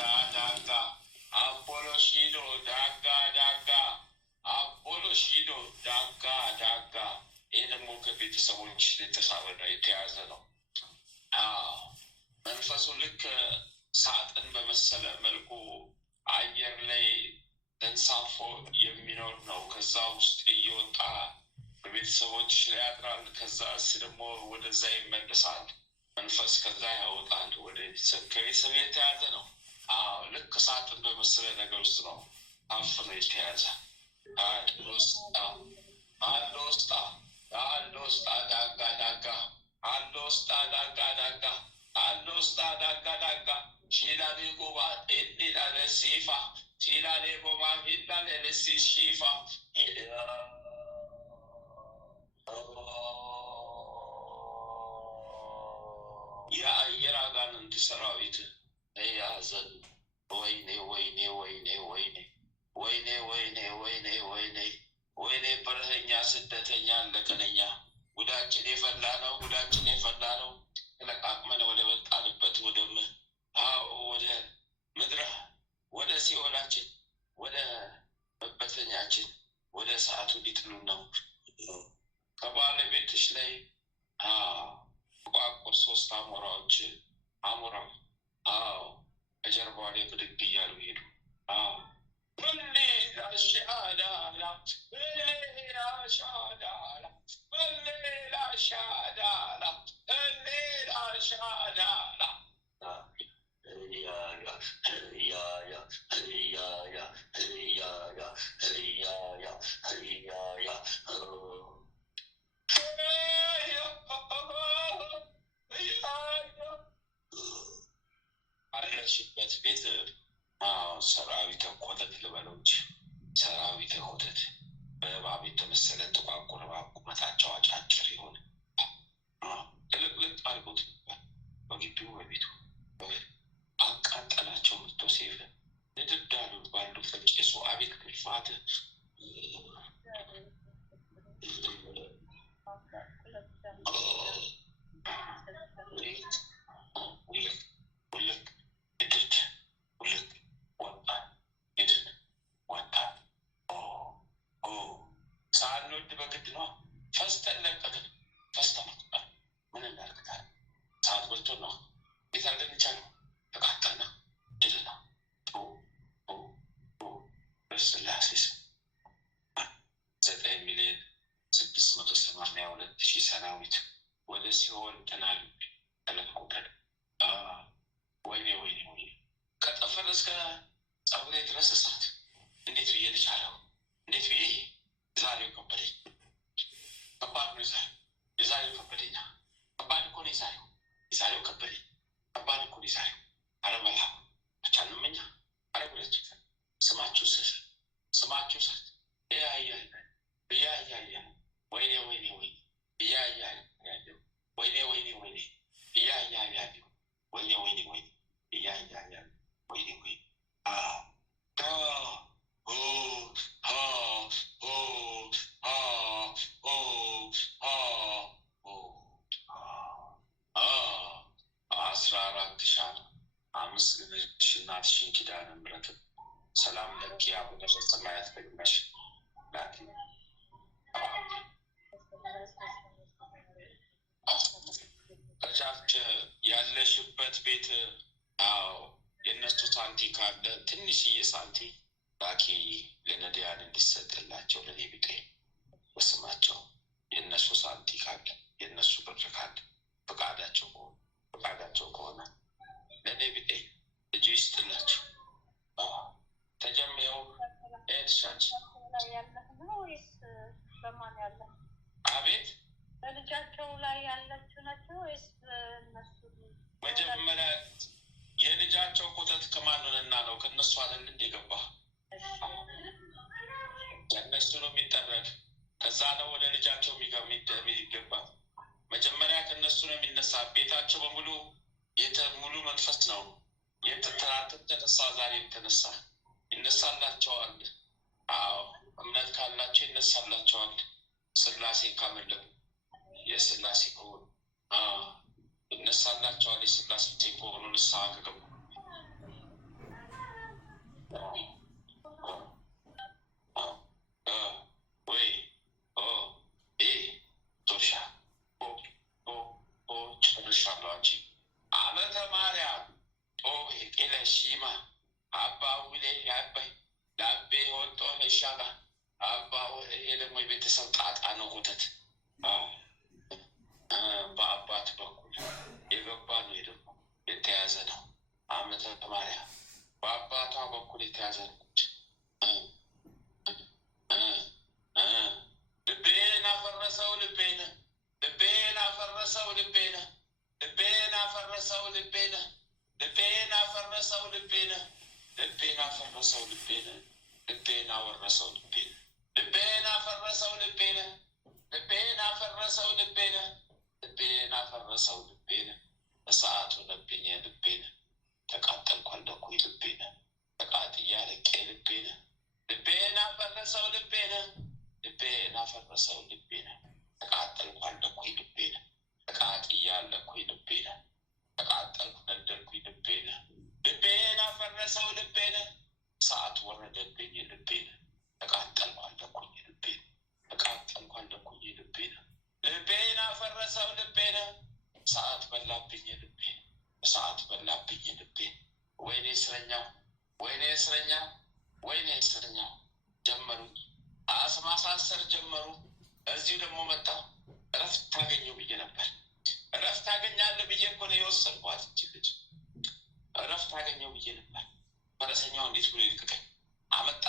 አቦለ ሺዶ ዳጋ አቦሎ ሺዶ ዳጋ። ይህ ደግሞ ከቤተሰቦች የተሳበ ነው፣ የተያዘ ነው። መንፈሱ ልክ ሳጥን በመሰለ መልኩ አየር ላይ ተንሳፎ የሚኖር ነው። ከዛ ውስጥ እየወጣ በቤተሰቦች ላይ ያድራል። ከዛ ደግሞ ወደዛ ይመለሳል። መንፈስ ከዛ ያወጣል። ወደ ከቤተሰብ የተያዘ ነው። ልክ ሳጥን በመሰለ ነገር ውስጥ ነው አፍኖ የተያዘ። አሎስጣ ዳጋ ሺላሌ ጎባ ጤላለ ሲፋ ሺላሌ ጎባ ሂላለ ሲሺፋ የአየር አጋንንት ሰራዊት ያዘን። ወይኔ በረሀኛ ስደተኛ ለቀነኛ ጉዳችን የፈላ ነው። ለቃቅመን ወደ መጣንበት ወደ ምድረ ወደ ሲኦላችን ወደ መበተኛችን ወደ ሰዓቱ ሊጥሉን ነው። ከባለቤትሽ ላይ ቋቁር 3 አሞራዎች ከጀርባዋ ላይ ብድግ እያሉ ሄዱ። አለሽበት ቤት ሰራዊተ ኮተት ልበሎች፣ ሰራዊተ ኮተት በእባብ የተመሰለ ጥቋቁር እባብ ቁመታቸው አጫጭር ይሆን ጥልቅልቅ አድርጎት ነበር። በግቢው በቤቱ አቃጠላቸው። ምቶ ሴፍ ንድዳሉ ባሉ ፈጭሱ አቤት ክልፋት። ሳንወድ በግድ ነው ፈስተን ለቀቅን። ፈስተን ምን እናደርግታለን? ሰዓት በልቶ ነው ቤት አልደንቻ ነው ተቃጠልና ድልና በስላሴ ስም 9,682,000 ሰራዊት ወደ ሲኦል ተናሉ ተለቆቀደ። ወይኔ ከጠፈር እስከ ጸጉሬ ድረስ እሳት። እንዴት ብዬ ልቻለው? እንዴት ብዬ ዛሬው ከበደኝ። ከባድ ነው የዛሬው ከበደኛ። ከባድ እኮ ነው የዛሬው ከበደኝ። ከባድ እኮ ነው የዛሬው። አረመላ አቻልንም እኛ አረጉለች ስማችሁ ሳት እያያ ወይኔ እያያ ወይኔ እያያ ወይኔ እያያ ወይኔ የእናትሽን ኪዳነ ምሕረት ሰላም ለኪ አቡነ ዘበሰማያት ደግመሽ ላኪ። እዛች ያለሽበት ቤት የእነሱ ሳንቲ ካለ ትንሽዬ ሳንቲ ላኪ፣ ለነዳያን እንዲሰጥላቸው ለኔ ቢጤ በስማቸው የእነሱ ሳንቲ ካለ የእነሱ ብር ካለ ፈቃዳቸው ከሆነ ለኔ ቢጤ እጁ ይስጥላቸው። ተጀምረው ኤድሻች አቤት በልጃቸው ላይ ያለችው ናቸው ወይስ እነሱ? መጀመሪያ የልጃቸው ኮተት ከማንንና ነው? ከነሱ አይደል እንደገባ ከነሱ ነው የሚጠረግ። ከዛ ነው ወደ ልጃቸው የሚገባ። መጀመሪያ ከነሱ ነው የሚነሳ። ቤታቸው በሙሉ ሙሉ መንፈስ ነው። የተተራተተ ተነሳ፣ ዛሬ ተነሳ፣ ይነሳላቸዋል። አዎ እምነት ካላቸው ይነሳላቸዋል። ስላሴ ካመለኩ የስላሴ ከሆኑ ይነሳላቸዋል። የስላሴ ከሆኑ ንስሐ ከገቡ ወይ ቶሻ ጨርሻለሁ። አንቺ አመተ ማርያም ቄለሺማ አባ ውሌ ያበይ ላቤ ወጦ ሻላ አባ ይሄ ደግሞ የቤተሰብ ጣጣ ነው። ኮተት በአባት በኩል የገባ ነው። ደግሞ የተያዘ ነው። አመተ ማርያም በአባቷ በኩል የተያዘ ነው። ልቤን አፈረሰው ልቤን አፈረሰው ልቤን አፈረሰው ልቤን አፈረሰው ልቤን አፈረሰው ልቤን አወረሰው ልቤን አፈረሰው ልቤን አፈረሰው ልቤን አፈረሰው ልቤን እሳት ሆነብኝ ልቤን ተቃጠልኩ አለኩኝ ልቤን ተቃጥያ ለቄ ልቤን አፈረሰው ልቤን አፈረሰው ልቤን ተቃጠልኩ አለኩኝ ልቤን ተቃጥያ አለኩኝ ልቤን ተቃጠልኩ ነደልኩኝ ልቤን አፈረሰው ልቤን እሳት ወረደብኝ ልቤን ተቃጠልኩ አለኩኝ ልቤን አፈረሰው ልቤን እሳት በላብኝ ልቤን ወይኔ እስረኛው ጀመሩኝ ማሳሰር ጀመሩ። እዚሁ ደግሞ መጣ። እረፍት ታገኘው ብዬ ነበር። እረፍት ታገኛለህ ብዬ እኮ ነው የወሰድኳት። ልጅ እረፍት ታገኘው ብዬ ነበር። ፈረሰኛው እንዴት ብሎ ይልቅቀኝ አመጣ።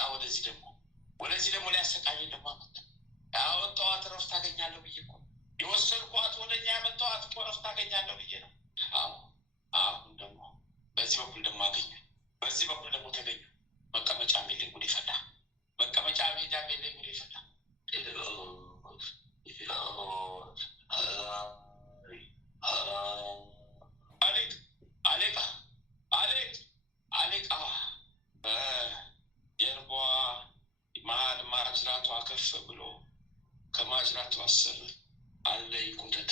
ወደዚህ ደግሞ ሊያሰቃየኝ ደግሞ አመጣ። ያወጣኋት እረፍት ታገኛለሁ ብዬ እኮ የወሰድኳት ወደኛ ያመጣኋት እኮ እረፍት ታገኛለሁ ብዬ ነው። አሁን ደግሞ በዚህ በኩል ደግሞ አገኘ። በዚህ በኩል ደግሞ ተገኘ። መቀመጫ ሜሌ ጉድ ይፈላ። መቀመጫ ሜዳ ሜሌ ጉድ ይፈላ። አሌቃ የርቧ መሀል ማጅራቷ ከፍ ብሎ ከማጅራቷ ስር አለኝ ኮተት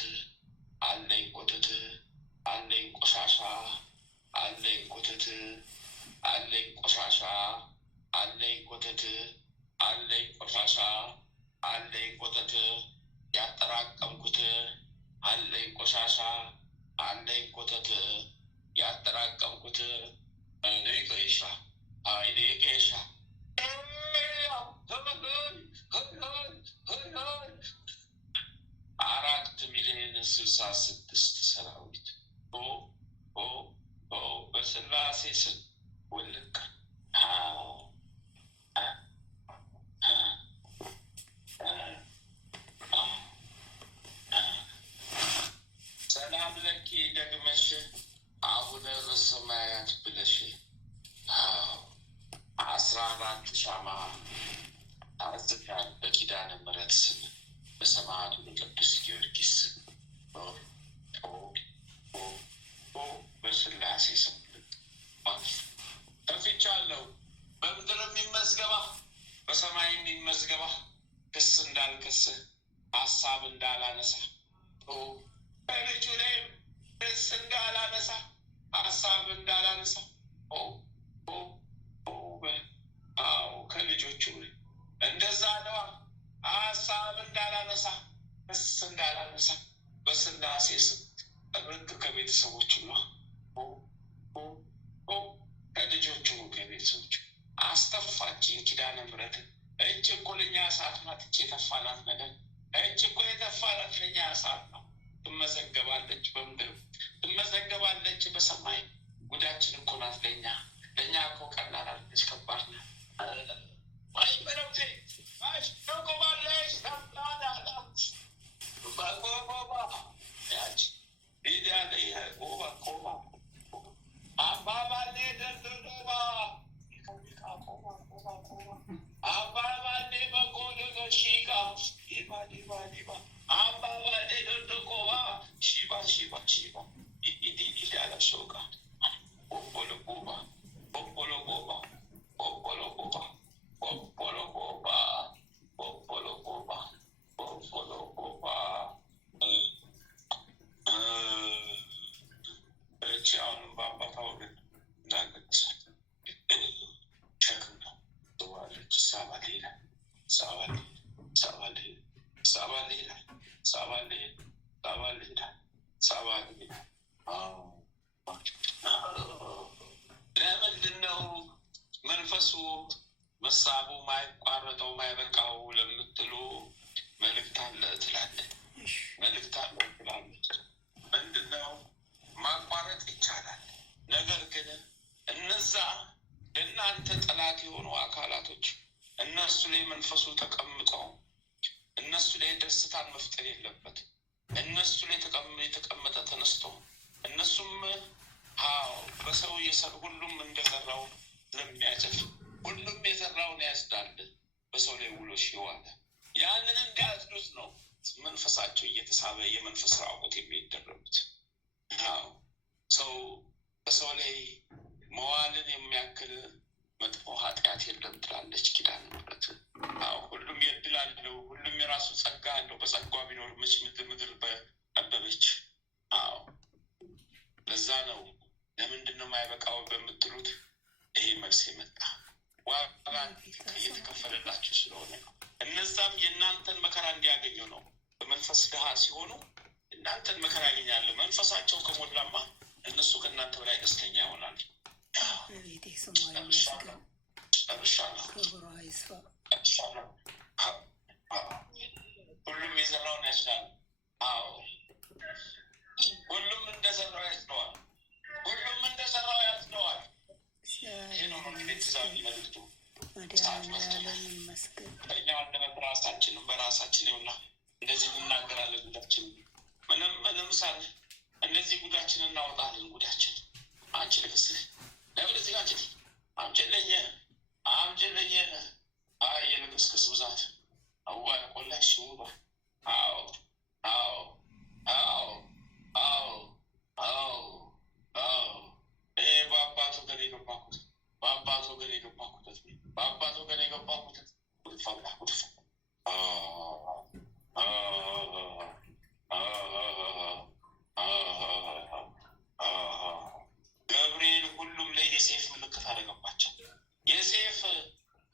አለኝ ቆሻሻ አለኝ ኮተት አለኝ ቆሻሻ አለኝ ኮተት አለኝ ቆሻሻ አለኝ ኮተት ያጠራቀምኩት አለኝ ቆሻሻ አለኝ ኮተት ያጠራቀምኩት እኔ ቀይሻ ቄሻ 4,066,000 ሰራዊት በስላሴ ስም ውልቅ ሰላም ለኪ ደግመሽ አቡነ ዘበሰማያት ብለሽ 14 ሻማ አዝካል በኪዳነ ምሕረት ስም በሰማዕቱ በቅዱስ ጊዮርጊስ ስም በስላሴ ስም ከፍቻለሁ። በምድር የሚመዝገባ በሰማይ የሚመዝገባ ክስ እንዳልከስ ሀሳብ እንዳላነሳ በልጁ ላይም ክስ እንዳላነሳ ሀሳብ እንዳላነሳ አዎ ከልጆቹ እንደዛ ነዋ። ሀሳብ እንዳላነሳ ደስ እንዳላነሳ በስላሴ ስም ርቅ ከቤተሰቦቹ ነው ከልጆቹ ከቤተሰቦቹ አስተፋችን ኪዳነ ምሕረትን እጅ እኮ ለእኛ እሳት ናት። እጅ የተፋናት ነገር እጅ እኮ የተፋናት ለእኛ እሳት ነው። ትመዘገባለች በምድር ትመዘገባለች በሰማይ። ጉዳችን እኮ ናት ለእኛ እኮ ቀላል አለች፣ ከባድ ናት። ማይ በረውቴ ማሽ ዶቆባለች ተምጣዳላት በቆባ ያች ሂዳለ ቆባ ቆባ አባባሌ ደርዶባ አባባሌ በቆሎ ሺቃ ዲባ ዲባ ዲባ አባባሌ ደርዶቆባ ሺባ ሺባ ሺባ ኢዲ ያለ ሾቃ ቆቦሎ ቆባ ቆቦሎ ቆባ ቆቦሎ ቆባ ቆቦሎ ቆባ ቆቦሎ ቆባ ቆቦሎ ቆባ አሁንም በአባታው ግን እንዳገች ሸክም ነው ዋለች። ሳባሌ ሳባሌ ሳባሌ ሳባሌ ሳባሌ ሳባሌ ሳባሌ ለምንድን ነው መንፈሱ መሳቡ ማይቋረጠው ማይበቃው ለምትሉ መልእክት አለ ትላለች። መልእክት አለ ትላለች። ምንድን ነው ማቋረጥ ይቻላል። ነገር ግን እነዛ ለእናንተ ጠላት የሆኑ አካላቶች እነሱ ላይ መንፈሱ ተቀምጠው እነሱ ላይ ደስታን መፍጠር የለበት። እነሱ ላይ የተቀመጠ ተነስቶ እነሱም በሰው የሰር ሁሉም እንደዘራው ለሚያጨፍ ሁሉም የዘራውን ያጭዳል። በሰው ላይ ውሎ ይዋለ ያንን እንዲያጭዱት ነው መንፈሳቸው እየተሳበ የመንፈስ ራቁት የሚደረጉት። ሰው በሰው ላይ መዋልን የሚያክል መጥፎ ኃጢአት የለም ትላለች ኪዳነ ምሕረት። ሁሉም የድል አለው፣ ሁሉም የራሱ ጸጋ አለው። በጸጋ ቢኖር መች ምድር በነበበች። ለዛ ነው ለምንድን ነው የማይበቃው በምትሉት ይሄ መልስ የመጣ ዋጋ እየተከፈለላችሁ ስለሆነ ነው። እነዛም የእናንተን መከራ እንዲያገኙ ነው። በመንፈስ ድሃ ሲሆኑ እናንተን መከራ ያገኛለ። መንፈሳቸው ከሞላማ እነሱ ከእናንተ በላይ ደስተኛ ይሆናል። ሁሉም የዘራውን ያጭዳል። ሁሉም እንደዘራው ያጭደዋል። ሁሉም እንደዘራው ያጭደዋል። ይህ ነው እንግዲህ ትእዛዝ ይመልክቱ በእኛ አንደበት ራሳችንም በራሳችን ይሆና እንደዚህ እንናገራለን። ጉዳችን ምንም ሳለ እንደዚህ ጉዳችን እናወጣለን። ጉዳችን አንቺ ልክስል ለወደዚህ አንችል አምጭልኝ አምጭልኝ የልክስክስ ብዛት አዋ ቆላሽ ውባ አዎ አዎ አዎ አዎ አዎ አዎ በአባቱ ገን የገባኩት በአባቱ ገን የገባኩት በአባቱ ገን የገባኩት ጉድፋላ ጉድፋ ገብርኤል ሁሉም ላይ የሴፍ ምልክት አደረገባቸው።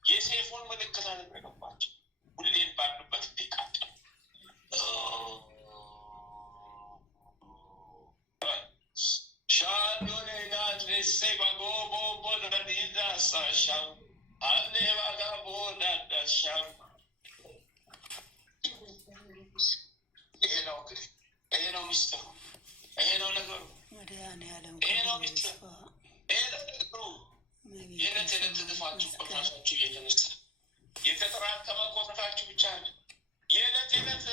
የሴፉን ምልክት አደረገባቸው። ሁሌም ባሉበት እንዲቃጠሉ ሻዶኔና ድሬሴ ባጎቦ ቦዳዲዛ ሳሻም አሌ ባጋ ቦዳዳሻም ይሄ ነው እንግዲህ ይሄ ነው ሚስጥሩ። ይሄ ነው ነገሩ። ይሄ ነው ሚስጥሩ። ይሄ ነው ነገሩ። የዕለት ዕለት ጥፋችሁ ቆሻሻችሁ እየተነሳ የተጠራቀመ ቆሻሻችሁ ብቻ አለ። የዕለት ዕለት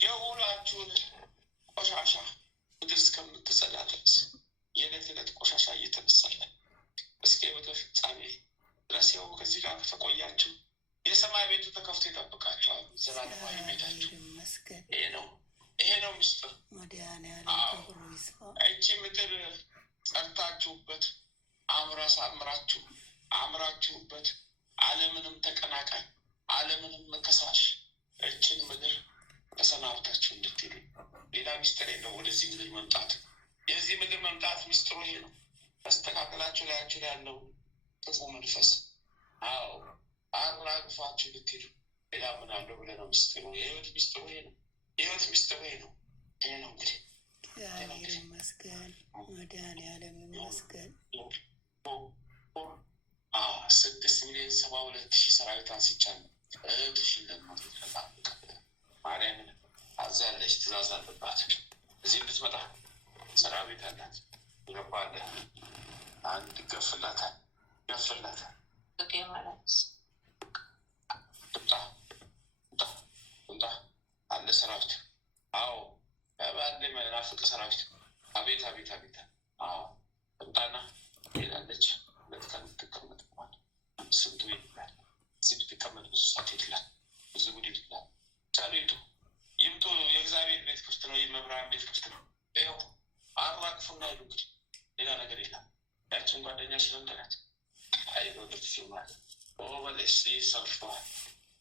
የውሏችሁን ቆሻሻ ምድር እስከምትጸዳ ድረስ የዕለት ዕለት ቆሻሻ እየተነሳለ እስከ ሕይወት ፍጻሜ ድረስ ያው ከዚህ ጋር ከተቆያችሁ የሰማይ ቤቱ ተከፍቶ ይጠብቃችኋል። ዘላለማዊ ቤታችሁ ይሄ ነው ምስጢር። እቺ ምድር ጸርታችሁበት አምራችሁበት ዓለምንም ተቀናቃኝ ዓለምንም መከሳሽ እችን ምድር ተሰናብታችሁ እንድትሄዱ ሌላ ምስጢር የለው። ወደዚህ ምድር መምጣት የዚህ ምድር መምጣት ምስጢሩ ይሄ ነው። ተስተካከላችሁ ላያችሁ ላይ ያለው ክፉ መንፈስ አዎ አራግፋችሁ ልትሄዱ ሌላ ምን አለው ብለህ ነው ሚስጥሩ። የህይወት ሚስጥሩ ይሄ ነው። የህይወት ሚስጥሩ ይሄ ነው። ይሄ ነው እንግዲህ እግዚአብሔር ይመስገን፣ መድኃኒዓለም ይመስገን። 6,072,000 ሰራዊት አንስቻለሁ። እህትሽን ማርያምን አዛለች። ትእዛዝ አለባት። እዚህ እንድትመጣ ሰራዊት አላት። ይገባለ አንድ ገፍላታል ጣ አለ ሰራዊት። አዎ ባለ መናፍቅ ሰራዊት። አቤት አቤት አቤት። አዎ ጣና ሄዳለች። ሁለት ቀን ትቀመጥ ስንቱ ይላል። እዚህ ብትቀመጥ ብዙ ሰዓት ይላል። ብዙ ጉድ ይላል። ቻሉ ይምጡ። የእግዚአብሔር ቤት ክፍት ነው። የመብርሃን ቤት ክፍት ነው። ይኸው አራቅፉና ሄዱ። እንግዲህ ሌላ ነገር የለም። ያችን ጓደኛ ስለምትላት አይሮ ድርት ሲማል በለሽ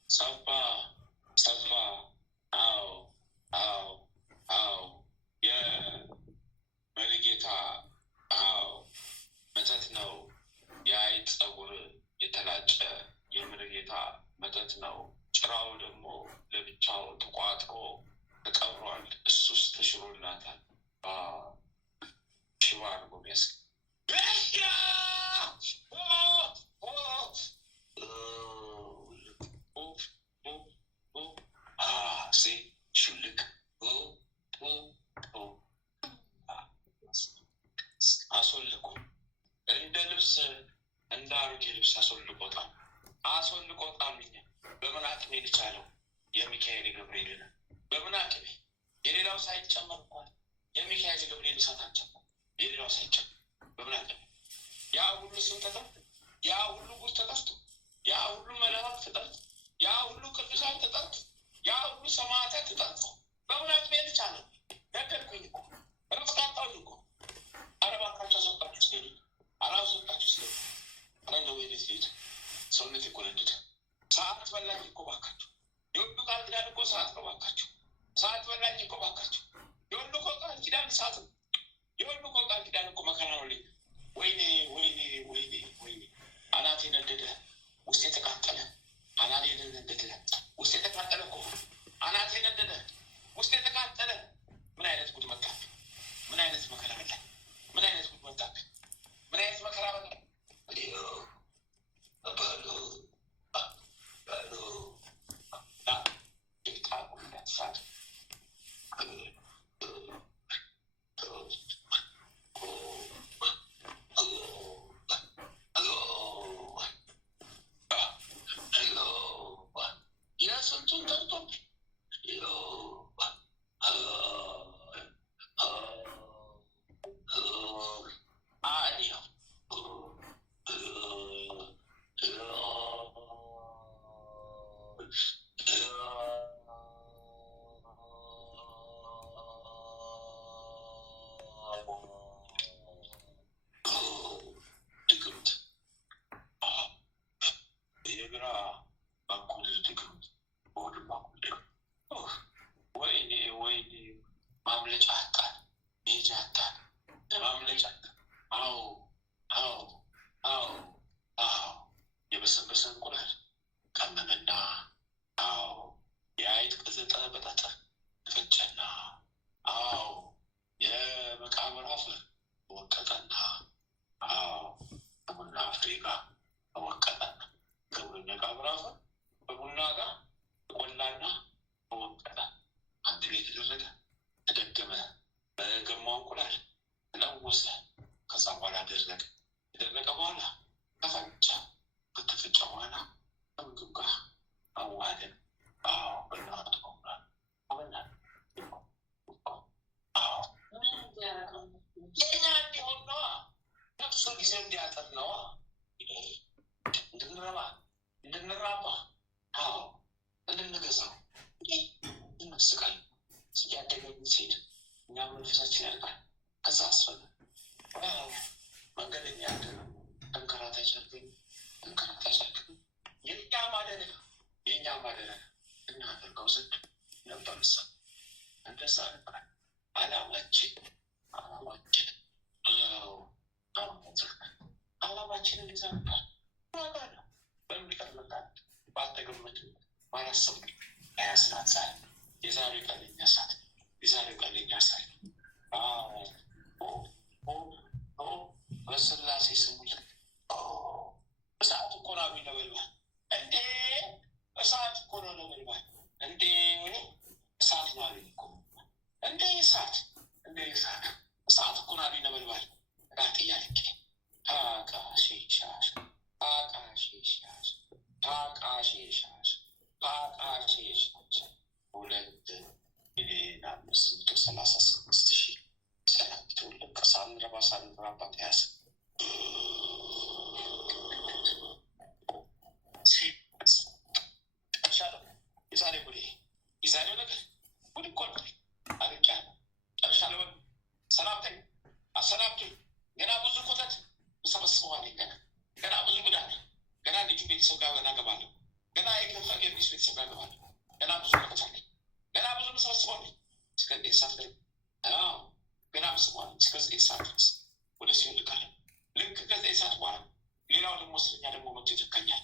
ሰፋ አዎ አዎ አዎ የመሪጌታ አዎ መተት ነው። የአይጥ ጸጉር የተላጨ የመሪጌታ መተት ነው። ጭራው ደግሞ ለብቻው ተቋጥሮ ተቀብሯል። እሱስ ተሽሮላታል። ሽባ አድርጎ ሚያስ ሹልክ አስወልቁ እንደ ልብስ እንደ አሮጌ ልብስ አስወልቆታል። በምን አቅሜ ልቻለው? የሚካኤል ገብርኤልን በምን አቅሜ? የሌላው ሳይጨመር እንኳን የሚካኤል ገብርኤል እሳታቸው የሌላው ሳይጨመር በምን አቅሜ? ያ ሁሉ ስም ተጠርቶ፣ ያ ሁሉ ጉድ ተጠርቶ፣ ያ ሁሉ መላእክት ተጠርቶ፣ ያ ሁሉ ቅዱሳን ተጠርቶ፣ ያ ሁሉ ሰማዕታት ተጠርቶ በምን አቅሜ ልቻለው? ነገርኩኝ እኮ እረፍት አጣሁኝ እኮ። ኧረ እባካችሁ አስወጣችሁ ስሄዱ አላስወጣችሁ ስሄዱ እንደ ወይኔ ስሄዱ ሰውነት ይቆነዱት። ሰዓት በላኝ እኮ ባካችሁ። የሁሉ ቃል ኪዳን እኮ ሰዓት ነው ባካችሁ። ሰዓት በላኝ እኮ ባካችሁ። የሁሉ እኮ ቃል ኪዳን ሰዓት ነው። የሁሉ እኮ ቃል ኪዳን እኮ መከራ ነው። ወይኔ ወይኔ ወይኔ ወይኔ። አናቴ ነደደ፣ ውስጤ ተቃጠለ። አናቴ ነደደ፣ ውስጤ ተቃጠለ እኮ። አናቴ ነደደ፣ ውስጤ ተቃጠለ። ምን አይነት ጉድ መጣብኝ! ምን አይነት መከራ በላኝ! ምን አይነት ጉድ መጣብኝ! ምን አይነት መከራ በላኝ! የስንቱን ጠርቶብኝ የግራ በኩል ድግምት በወድም በኩል ድግምት። ወይኔ ወይኔ፣ ማምለጫ አጣን፣ ሜጃ አጣን፣ ማምለጫ አጣን። አዎ አዎ አዎ አዎ የበሰበሰ እንቁላል ቀመመና፣ አዎ የአይጥ ቅዝጠ በጠጠ ፈጨና፣ አዎ የመቃብር አፈር ወቀጠና፣ አዎ ቡና አፍሪካ ወቀጠና። ገብረ መቃብር አፈር በቡና ጋር ቆላና ወቀጠ። አንድ ቤት ተደረገ፣ ተደገመ። በገማው እንቁላል ተለወሰ። ከዛ በኋላ ደረቀ። ከደረቀ በኋላ ተፈጨ። ከተፈጨ በኋላ ከምግብ ጋር አዋህደን። አዎ በእናቱ አበላ። አዎ የኛ እንዲሆን ነዋ። ነፍሱ ጊዜ እንዲያጠር ነዋ። እንድንራባ፣ አዎ እንድንገዛው፣ እንመስቃል። እያደገ ሲሄድ እኛ መንፈሳችን ያልቃል። ከዛ አስፈለ መንገደኛ ያለ ተንከራታች አድርገኝ፣ ተንከራታች አድርገኝ። የእኛ ማደሪያ እናደርገው ዘንድ ነበር። ሳ እንደዛ ነበር አላማችን። አላማችን እንደዛ ነበር። በሚቀርመጣል ባልተገመቱ ማያሰቡ አያስናት ሳይ የዛሬው ቀለኛ ሳት የዛሬው ቀለኛ ሳይ በስላሴ ስሙት እሳት እኮ ነው ነበልባል እንዴ! እሳት እኮ ነው ነበልባል እንዴ! እሳት ነው አሉኝ እኮ እንዴ! እሳት እንዴ! እሳት እኮ ነው አሉኝ ነበልባል ራት እያልክ አቃሽሻሽ አቃሽሻሽ አቃሽሻሽ አቃሽሻሽ 2,536,000 ሰላምቱ ልቅ ሳንረባ ሳንራባት ያዘ የዛሬ ጉዴ የዛሬው ነገር ጉድ እኮ ነው። አርጫ ጨርሻለሁ። ሰላምተኝ አሰናብቱኝ። ገና ብዙ ቁጠት እሰበስበዋለሁ። ገና ብዙ ጉዳት ገና ልጁ ቤተሰብ ጋር ገና ገባለሁ። ገና የገቢስ ቤተሰብ ጋር ገባለሁ። ገና ብዙ ቁጠት አለኝ። ገና ብዙ እሰበስበዋለሁ። እስከ ሰዓት ገና ምስበዋለሁ። እስከ 9 ሰዓት ድረስ ወደ ሲሆን ልካለሁ። ልክ ከ9 ሰዓት በኋላ ሌላው ደግሞ እስረኛ ደግሞ መጥቶ ይተካኛል።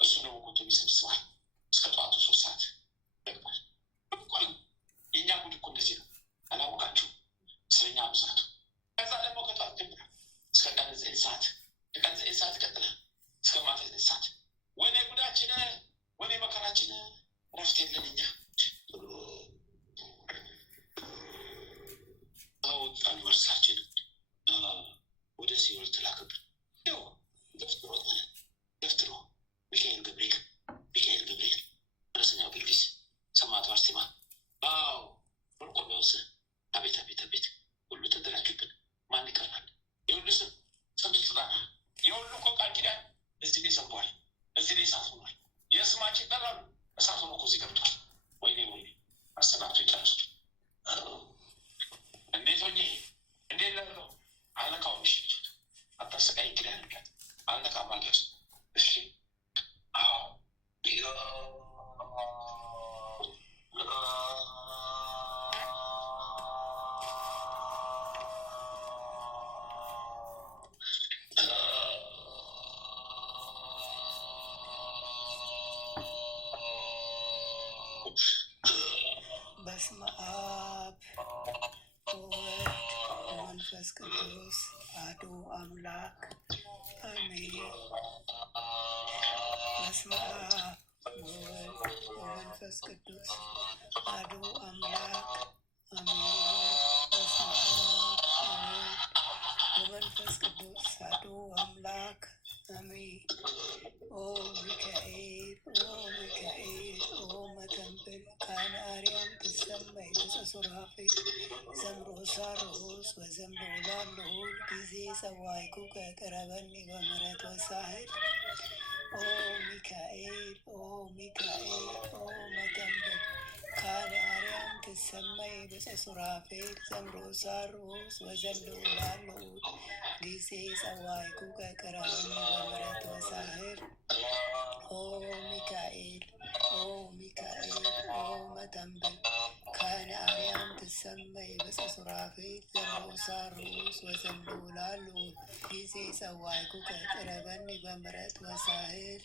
እሱ ደግሞ ኮቶ ይሰብስባል። እስከ ጠዋቱ 3 ሰዓት ደግሟል። የእኛ ጉድ እኮ እንደዚህ ነው። አላወቃችሁም? እስረኛ ብዛቱ ከዛ ደግሞ ከጠዋት ጀምራል እስከ ቀን 9 ሰዓት ከቀን 9 ሰዓት ይቀጥላል እስከ ማታ 9 ሰዓት። ወይኔ ጉዳችን፣ ወይኔ መከራችን፣ ረፍት የለን እኛ። አወጣን መርሳችን ወደ ሲኦል ተላከብን። ያው ደፍትሮ ሚካኤል ገብርኤል ረሰኛው ጊዮርጊስ ሰማዕቱ አርሴማ ወርቆሜዎስ አቤት አቤት አቤት ሁሉ ተደራጁብን። ማን ይቀራል? የሁሉ ስም ስንቱ ስጣና የሁሉ እኮ ቃል ኪዳን እዚህ ላይ ሰንቧል። እዚህ ላይ እሳት ሆኗል። የስማችን ይጠራሉ። እሳት ሆኖ እኮ እዚህ ገብቷል። ወይኔ አሰናብቶ ይጨርሱ። እንዴት ሆኜ እንዴት ለው አልነካውም። እሺ አታሰቃይ ኪዳን ለት አልነካም አልደርስ። እሺ አዎ በስመ አብ ወወልድ ወመንፈስ ቅዱስ አሐዱ አምላክ አሜን። በስመ አብ ወወልድ ወመንፈስ ቅዱስ አሐዱ አምላክ አሜን። በስመ አብ ወወልድ ወመንፈስ ቅዱስ አሐዱ አምላክ አሜን። ኦ ሚካኤል ኦ መተንብል ካነ አርያም ትሰመይ በጸሱራፌል ዘምሮ ሳርሆስ ወዘምሮ ላልሁል ጊዜ ጸዋይኩከ ቅረበኒ በምሕረት ወሳህል። ኦ ሚካኤል ኦ መተንብል ካነ አርያም ትሰመይ በጸሱራፌል ዘምሮ ሳርሆስ ወዘምሮ ላልሁል ጊዜ ጸዋይኩከ ቅረበኒ በምሕረት ወሳህል። ኦ ሚካኤል ኦ መተንብል ካነ አርያም ትሰመይ በጸሱራፌል ዘምሮ ሳርሁስ ወዘምሮ ላልሁል ጊዜ ጸዋዕኩከ ቅረበኒ በምሕረት ወሳህል።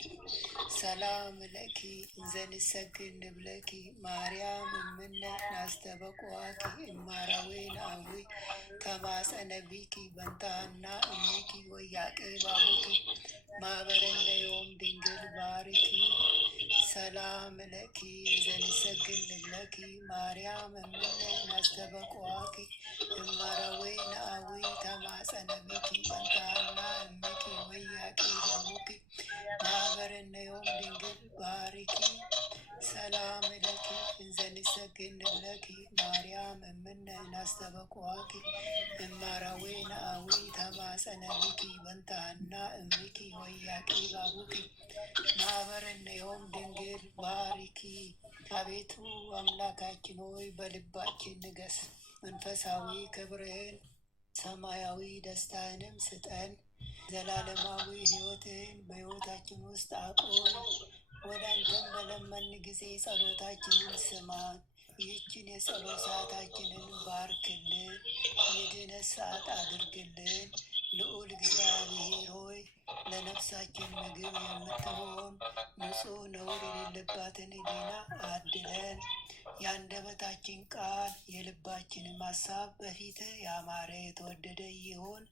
ሰላም ለኪ እንዘንሰግድ ንብለኪ ማርያም እምነ ናስተበቁአኪ እማራዌነ አዊ ተማጸነቢኪ በንታና እሚኪ ወያቄባቡኪ ማህበረነ ዮም ድንግል ባርኪ። ሰላም ለኪ እንዘንሰግድ ንብለኪ ማርያም እምነ ናስተበቁአኪ እማራዌነ አዊ ተማጸነቢኪ በንታና እሚኪ ወያቄባቡኪ ማህበረነ ዮም ድንግል ባርኪ። ሰላም ለኪ እንዘንሰግድ ንብለኪ ማርያም እምነ ናስተበቁአኪ እማራዌነ አዊ ተማጸነቢኪ በንታና እሚኪ ወያቄባቡኪ ማህበረነ ዮም ድንግል ባርኪ። አቤቱ አምላካችን ሆይ በልባችን ንገስ፣ መንፈሳዊ ክብርህን ሰማያዊ ደስታህንም ስጠን። ዘላለማዊ ሕይወትህን በሕይወታችን ውስጥ አቁም። ወደ አንተም በለመን ጊዜ ጸሎታችንን ስማን። ይህችን የጸሎት ሰዓታችንን ባርክልን፣ የድኅነት ሰዓት አድርግልን። ልዑል እግዚአብሔር ሆይ ለነፍሳችን ምግብ የምትሆን ንጹሕ ነውር የሌለባትን ሕሊና አድለን። የአንደበታችን ቃል የልባችንም ሐሳብ በፊትህ ያማረ የተወደደ ይሁን።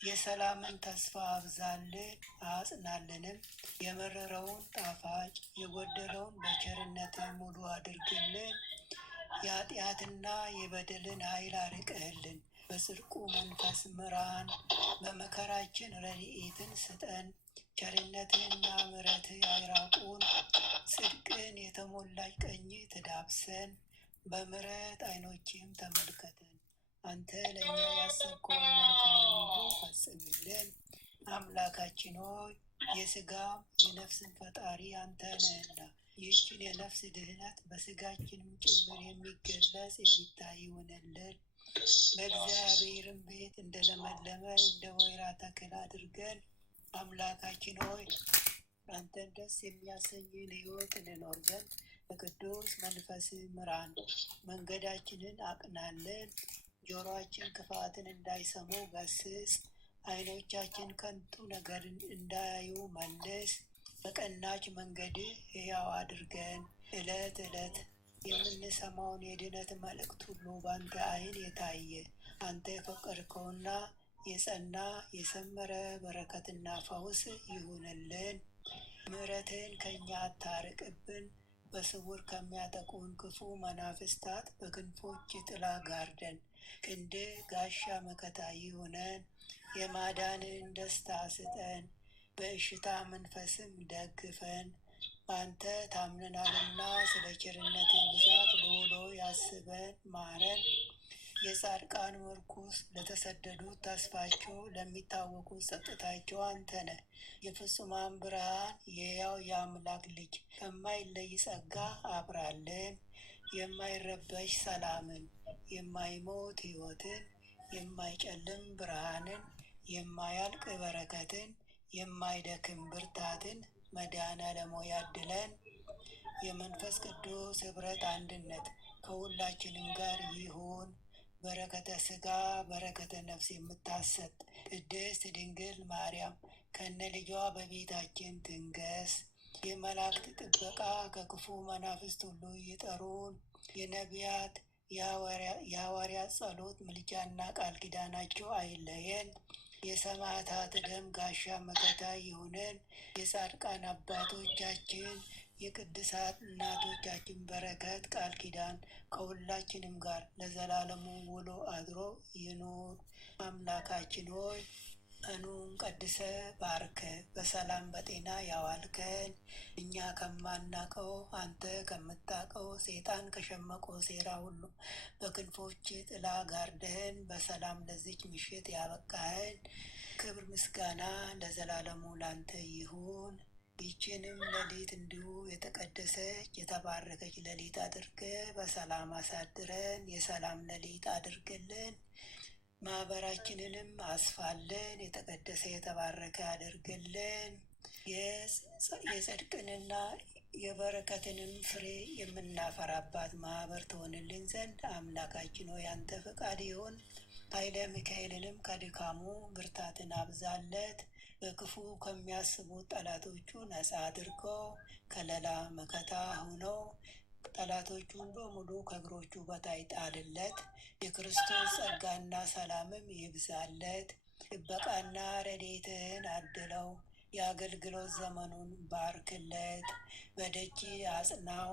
የሰላምን ተስፋ አብዛልን አጽናልንም። የመረረውን ጣፋጭ የጎደለውን በቸርነትህ ሙሉ አድርግልን። የኃጢአትና የበደልን ኃይል አርቅህልን። በጽድቁ መንፈስ ምራን። በመከራችን ረድኤትን ስጠን። ቸርነትህና ምሕረትህ አይራቁን። ጽድቅን የተሞላች ቀኝ ትዳብሰን። በምሕረት ዓይኖችም ተመልከተን። አንተ ለእኛ ያሰብከውን መልካም ሁሉ ፈጽምልን። አምላካችን ሆይ የሥጋም የነፍስን ፈጣሪ አንተ ነህና ይህችን የነፍስ ድህነት በሥጋችንም ጭምር የሚገለጽ የሚታይ ይሆንልን። በእግዚአብሔርም ቤት እንደለመለመ እንደ ወይራ ተክል አድርገን አምላካችን ሆይ አንተን ደስ የሚያሰኝን ሕይወት እንኖር ዘንድ በቅዱስ መንፈስ ምራን። መንገዳችንን አቅናለን። ጆሮአችን ክፋትን እንዳይሰሙ ገስጽ። ዓይኖቻችን ከንቱ ነገርን እንዳያዩ መልስ። በቀናች መንገድ ሕያው አድርገን። ዕለት ዕለት የምንሰማውን የድነት መልእክት ሁሉ በአንተ ዓይን የታየ አንተ የፈቀድከውና የጸና የሰመረ በረከትና ፈውስ ይሁንልን። ምሕረትህን ከእኛ አታርቅብን። በስውር ከሚያጠቁን ክፉ መናፍስታት በክንፎች ጥላ ጋርደን። ክንድህ ጋሻ መከታ ይሁነን። የማዳንን ደስታ ስጠን። በእሽታ መንፈስም ደግፈን። አንተ ታምነናልና ስለ ቸርነትህ ብዛት በውሎ ያስበን ማረን። የጻድቃን ምርኩስ ለተሰደዱት ተስፋቸው ለሚታወቁት ጸጥታቸው አንተ ነህ። የፍጹማን ብርሃን የሕያው የአምላክ ልጅ ከማይለይ ጸጋ አብራለን። የማይረበሽ ሰላምን፣ የማይሞት ሕይወትን፣ የማይጨልም ብርሃንን፣ የማያልቅ በረከትን፣ የማይደክም ብርታትን መድኃኔዓለም ሆይ ያድለን። የመንፈስ ቅዱስ ኅብረት አንድነት ከሁላችንም ጋር ይሁን። በረከተ ሥጋ በረከተ ነፍስ የምታሰጥ ቅድስት ድንግል ማርያም ከነ ልጇ በቤታችን ትንገስ። የመላእክት ጥበቃ ከክፉ መናፍስት ሁሉ ይጠሩን። የነቢያት የሐዋርያት ጸሎት ምልጃና ቃል ኪዳናቸው አይለየን። የሰማዕታት ደም ጋሻ መከታ ይሁነን። የጻድቃን አባቶቻችን የቅድሳት እናቶቻችን በረከት ቃል ኪዳን ከሁላችንም ጋር ለዘላለሙ ውሎ አድሮ ይኑር። አምላካችን ሆይ ቀኑን ቀድሰ ባርከ በሰላም በጤና ያዋልከን። እኛ ከማናቀው አንተ ከምታቀው ሰይጣን ከሸመቀው ሴራ ሁሉ በክንፎች ጥላ ጋርደህን በሰላም ለዚች ምሽት ያበቃህን። ክብር ምስጋና ለዘላለሙ ላንተ ይሁን። ይህችንም ሌሊት እንዲሁ የተቀደሰች የተባረከች ሌሊት አድርገ በሰላም አሳድረን። የሰላም ሌሊት አድርግልን። ማህበራችንንም አስፋልን። የተቀደሰ የተባረከ አድርግልን። የጽድቅንና የበረከትንም ፍሬ የምናፈራባት ማህበር ትሆንልን ዘንድ አምላካችን ሆይ ያንተ ፈቃድ ይሁን። ኃይለ ሚካኤልንም ከድካሙ ብርታትን አብዛለት። በክፉ ከሚያስቡት ጠላቶቹ ነፃ አድርገው ከለላ መከታ ሆነው ጠላቶቹን በሙሉ ከእግሮቹ በታይ ጣልለት። የክርስቶስ ጸጋና ሰላምም ይብዛለት። ጥበቃና ረድኤትህን አድለው። የአገልግሎት ዘመኑን ባርክለት። በደጅ አጽናው።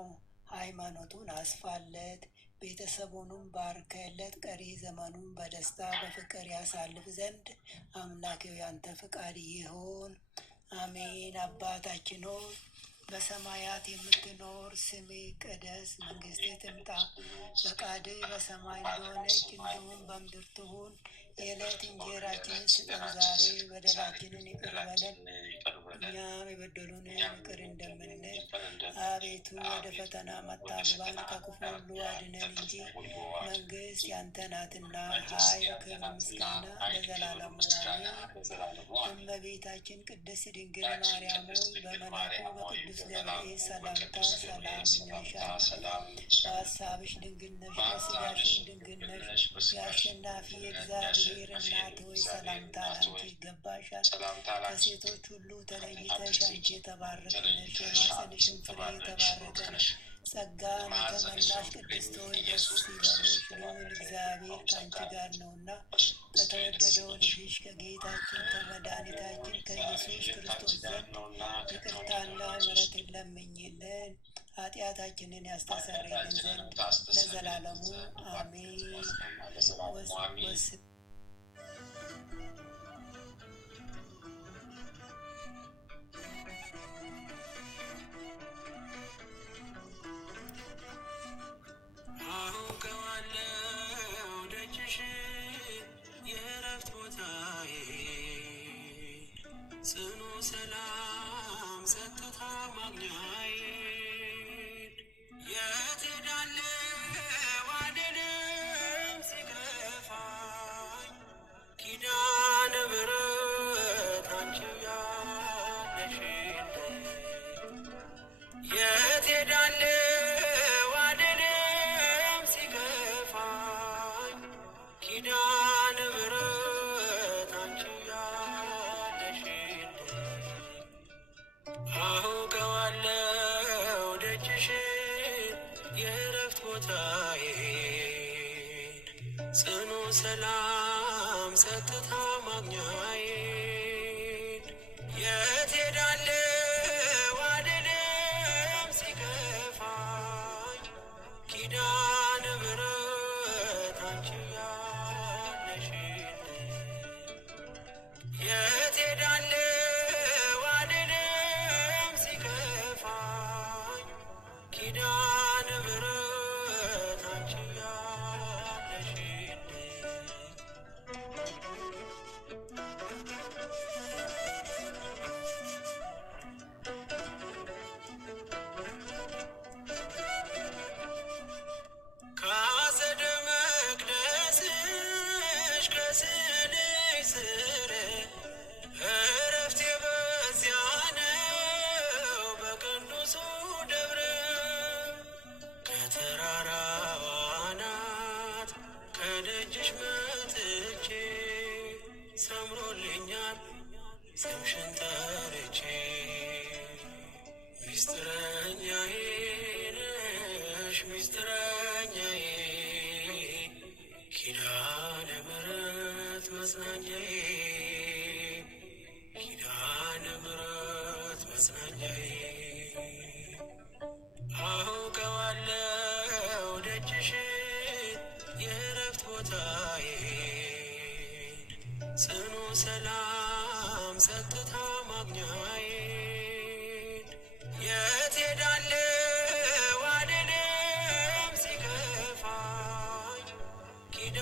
ሃይማኖቱን አስፋለት። ቤተሰቡንም ባርከለት። ቀሪ ዘመኑን በደስታ በፍቅር ያሳልፍ ዘንድ አምላኬው ያንተ ፍቃድ ይሁን። አሜን። አባታችን ሆይ በሰማያት የምትኖር ስምህ ይቀደስ፣ መንግሥትህ ትምጣ፣ ፈቃድህ በሰማይ እንደሆነች እንዲሁም በምድር ትሁን። የዕለት እንጀራችንን ስጠን ዛሬ፣ በደላችንን ይቅር በለን እኛም የበደሉንን ይቅር እንደምንል። አቤቱ ወደ ፈተና አታግባን፣ ከክፉ ሁሉ አድነን እንጂ መንግስት ያንተ ናትና፣ ኃይል፣ ክብር፣ ምስጋና ለዘላለሙ አሜን። እመቤታችን ቅድስት ድንግል ማርያም ሆይ በመልአኩ በቅዱስ ገብርኤል ሰላምታ ሰላም እንልሻለን። በሀሳብሽ ድንግል ነሽ፣ በሥጋሽም ድንግል ነሽ። የአሸናፊ የእግዚአብሔር እናት ሆይ ሰላምታ ላንቺ ይገባሻል። ከሴቶች ሁሉ ተለይተሽ አንቺ የተባረክሽ ነሽ፣ የማኅፀንሽም ፍሬ የተባረከ ነው። ጸጋን የተመላሽ ቅድስት ሆይ ደስ ይበልሽ፣ ልዑል እግዚአብሔር ከአንቺ ጋር ነውና ከተወደደው ልጅሽ ከጌታችን ከመድኃኒታችን ከኢየሱስ ክርስቶስ ዘንድ ይቅርታና ምሕረትን ለምኝልን ኃጢአታችንን ያስተሰርይልን ዘንድ ለዘላለሙ አሜን። ጽኑ ሰላም ጸጥታ ማግኛዬ የት ሄዳለሁ አልልም ሲከፋኝ ኪዳነ ምሕረት አንቺ ያለሽልኝ የት ሄዳለሁ አልልም ሲከፋኝ ኪዳነ ምሕረት አንቺ አውቀዋለሁ ደጅሽን የእረፍት ቦታዬን ጽኑ ሰላም ጸጥታ ማግኛዬን የት ሄዳለሁ አልልም ሲከፋኝ ኪዳነ ምሕረት አንቺ ያለሽልኝ የት ሄዳለሁ ኪዳነ ምሕረት አንቺ ያለሽልኝ ከአጸደ መቅደስሽ ከስዕልሽ ስር እረፍቴ በዚያ ነው በቅዱሱ ደብረ ከተራራው አናት ከደጅሽ መጥቼ ሰምሮልኛል ስምሽን ጠርቼ ሚስጥረኛዬ ነሽ ሚስጥረኛዬ ኪዳነ ምሕረት መጽናኛዬ ኪዳነ ምሕረት መጽናኛዬ አውቀዋለሁ ደጅሽን የእረፍት ቦታዬን ጽኑ ሰላም ጸጥታ ማግኛዬን የት ሄዳለሁ አልልም ሲከፋኝ ኪዳነ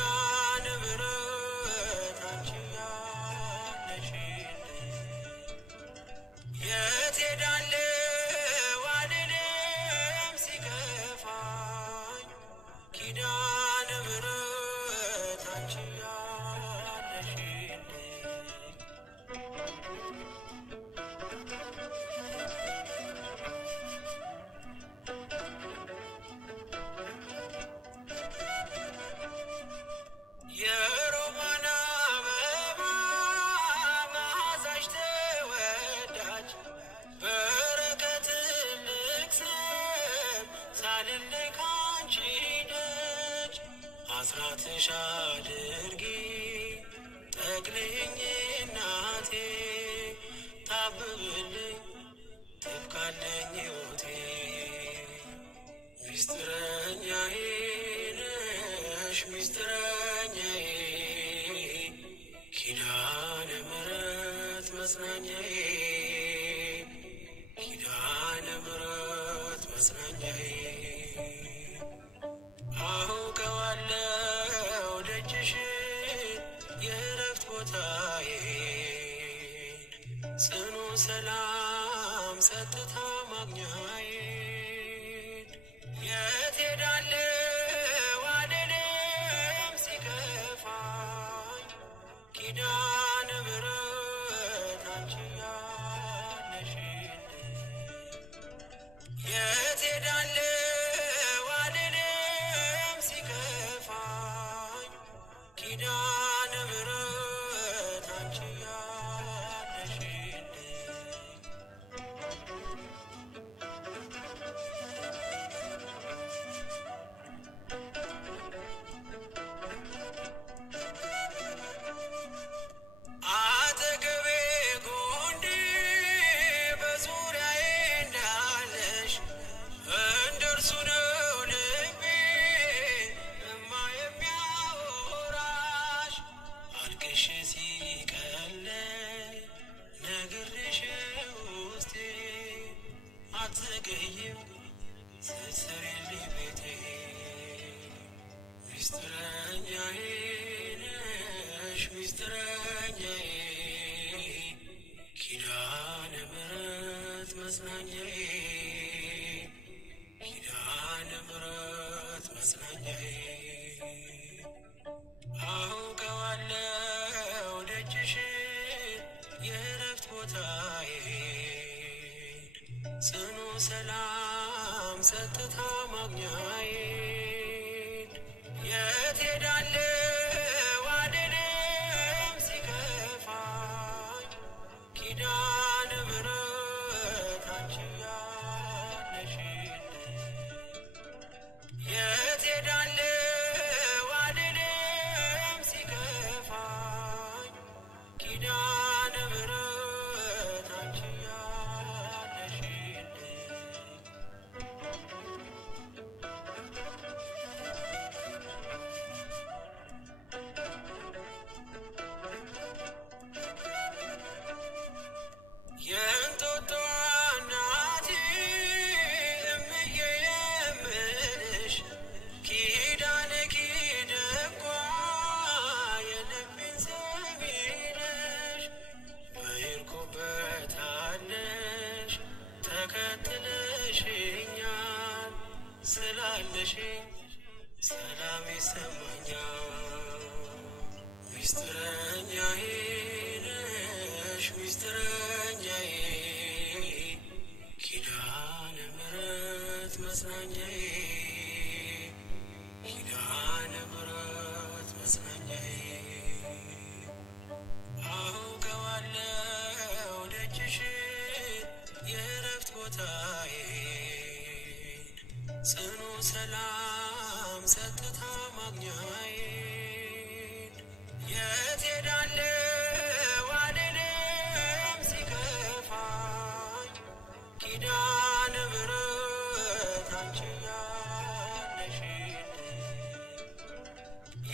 ምሕረት አንቺ ያለሽልኝ የት ሄዳለሁ አልልም ሲከፋኝ ኪዳነ ምሕረት አንቺ ያለሽልኝ የሮማን አበባ መዓዛሽ ተወዳጅ በረከት ልቅሰም ሳልለይ ካንቺ ደጅ አስራትሽ አድርጊ ጠቅልኝ እናቴ ታብብልኝ ትብቃለኝ ሕይወቴ ሚስጥረኛዬ ነሽ ሚስጥረኛዬ ኪዳነ ምሕረት መጽናኛዬ ኪዳነ ምሕረት መጽናኛዬ አውቀዋለሁ ደጅሽን የእረፍት ቦታዬን ጽኑ ሰላም ኪዳነ ምሕረት አንቺ ያለሽልኝ አጠገቤ ጎንዴ በዙሪያዬ እንዳለሽ እንደርሱ ነው ልቤ እማ የሚያወራሽ አልቅሽ ሲቀለኝ ነግሬሽ ውስጤ አትዘገይም ስትሰሪልኝ ቤቴ ሚስጥረኛዬ ነሽ ሚስጥረኛዬ ኪዳነ ምሕረት መጽናኛዬ ኪዳነ ምሕረት መጽናኛዬ አውቀዋለሁ ደጅሽን የእረፍት ቦታዬን ጽኑ ሰላም ጸጥታ ማግኛዬን የት ሄዳለሁ አልልም ሲከፋኝ ኪዳነ ምሕረት አንቺ ያለሽልኝ የት ሄዳለሁ አልልም ሲከፋኝ ኪዳነ ምሕረት አንቺ ያለሽልኝ የእንጦጦ እናቴ እምዬ የምልሽ ኪዳነ ኪደጓ የልቤን ሰሚ ነሽ በሄድኩበት አለሽ ተከትለሽኛል ስላለሽኝ ሰላም ይሰማኛል ሚስጥረኛዬ ነሽ ሚስጥረኛዬ ኪዳነ ምሕረት መጽናኛዬ ኪዳነ ምሕረት መጽናኛዬ አውቀዋለሁ ደጅሽን የእረፍት ቦታዬን ጽኑ ሰላም ጸጥታ ማግኛዬን የት ሄዳለሁ አልልም ሲከፋኝ ኪዳነ ምሕረት አንቺ ያለሽልኝ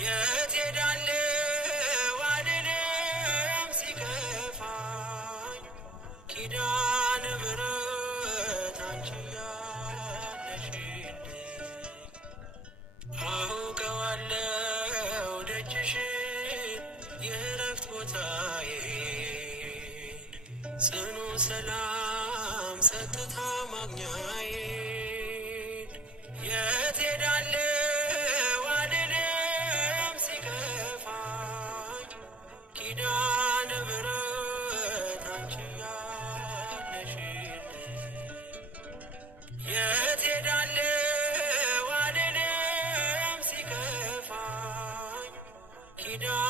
የት ሄዳለሁ አልልም ሲከፋኝ ኪዳነ ምሕረት አንቺ ያለሽልኝ አውቀዋለሁ ደጅሽን የእረፍት ቦታዬን ጽኑ ሰላም ጸጥታ ማግኛዬን የት ሄዳለሁ አልልም ሲከፋኝ ኪዳነ ምሕረት አንቺ ያለሽልኝ የት ሄዳለሁ አልልም ሲከፋኝ ኪዳነ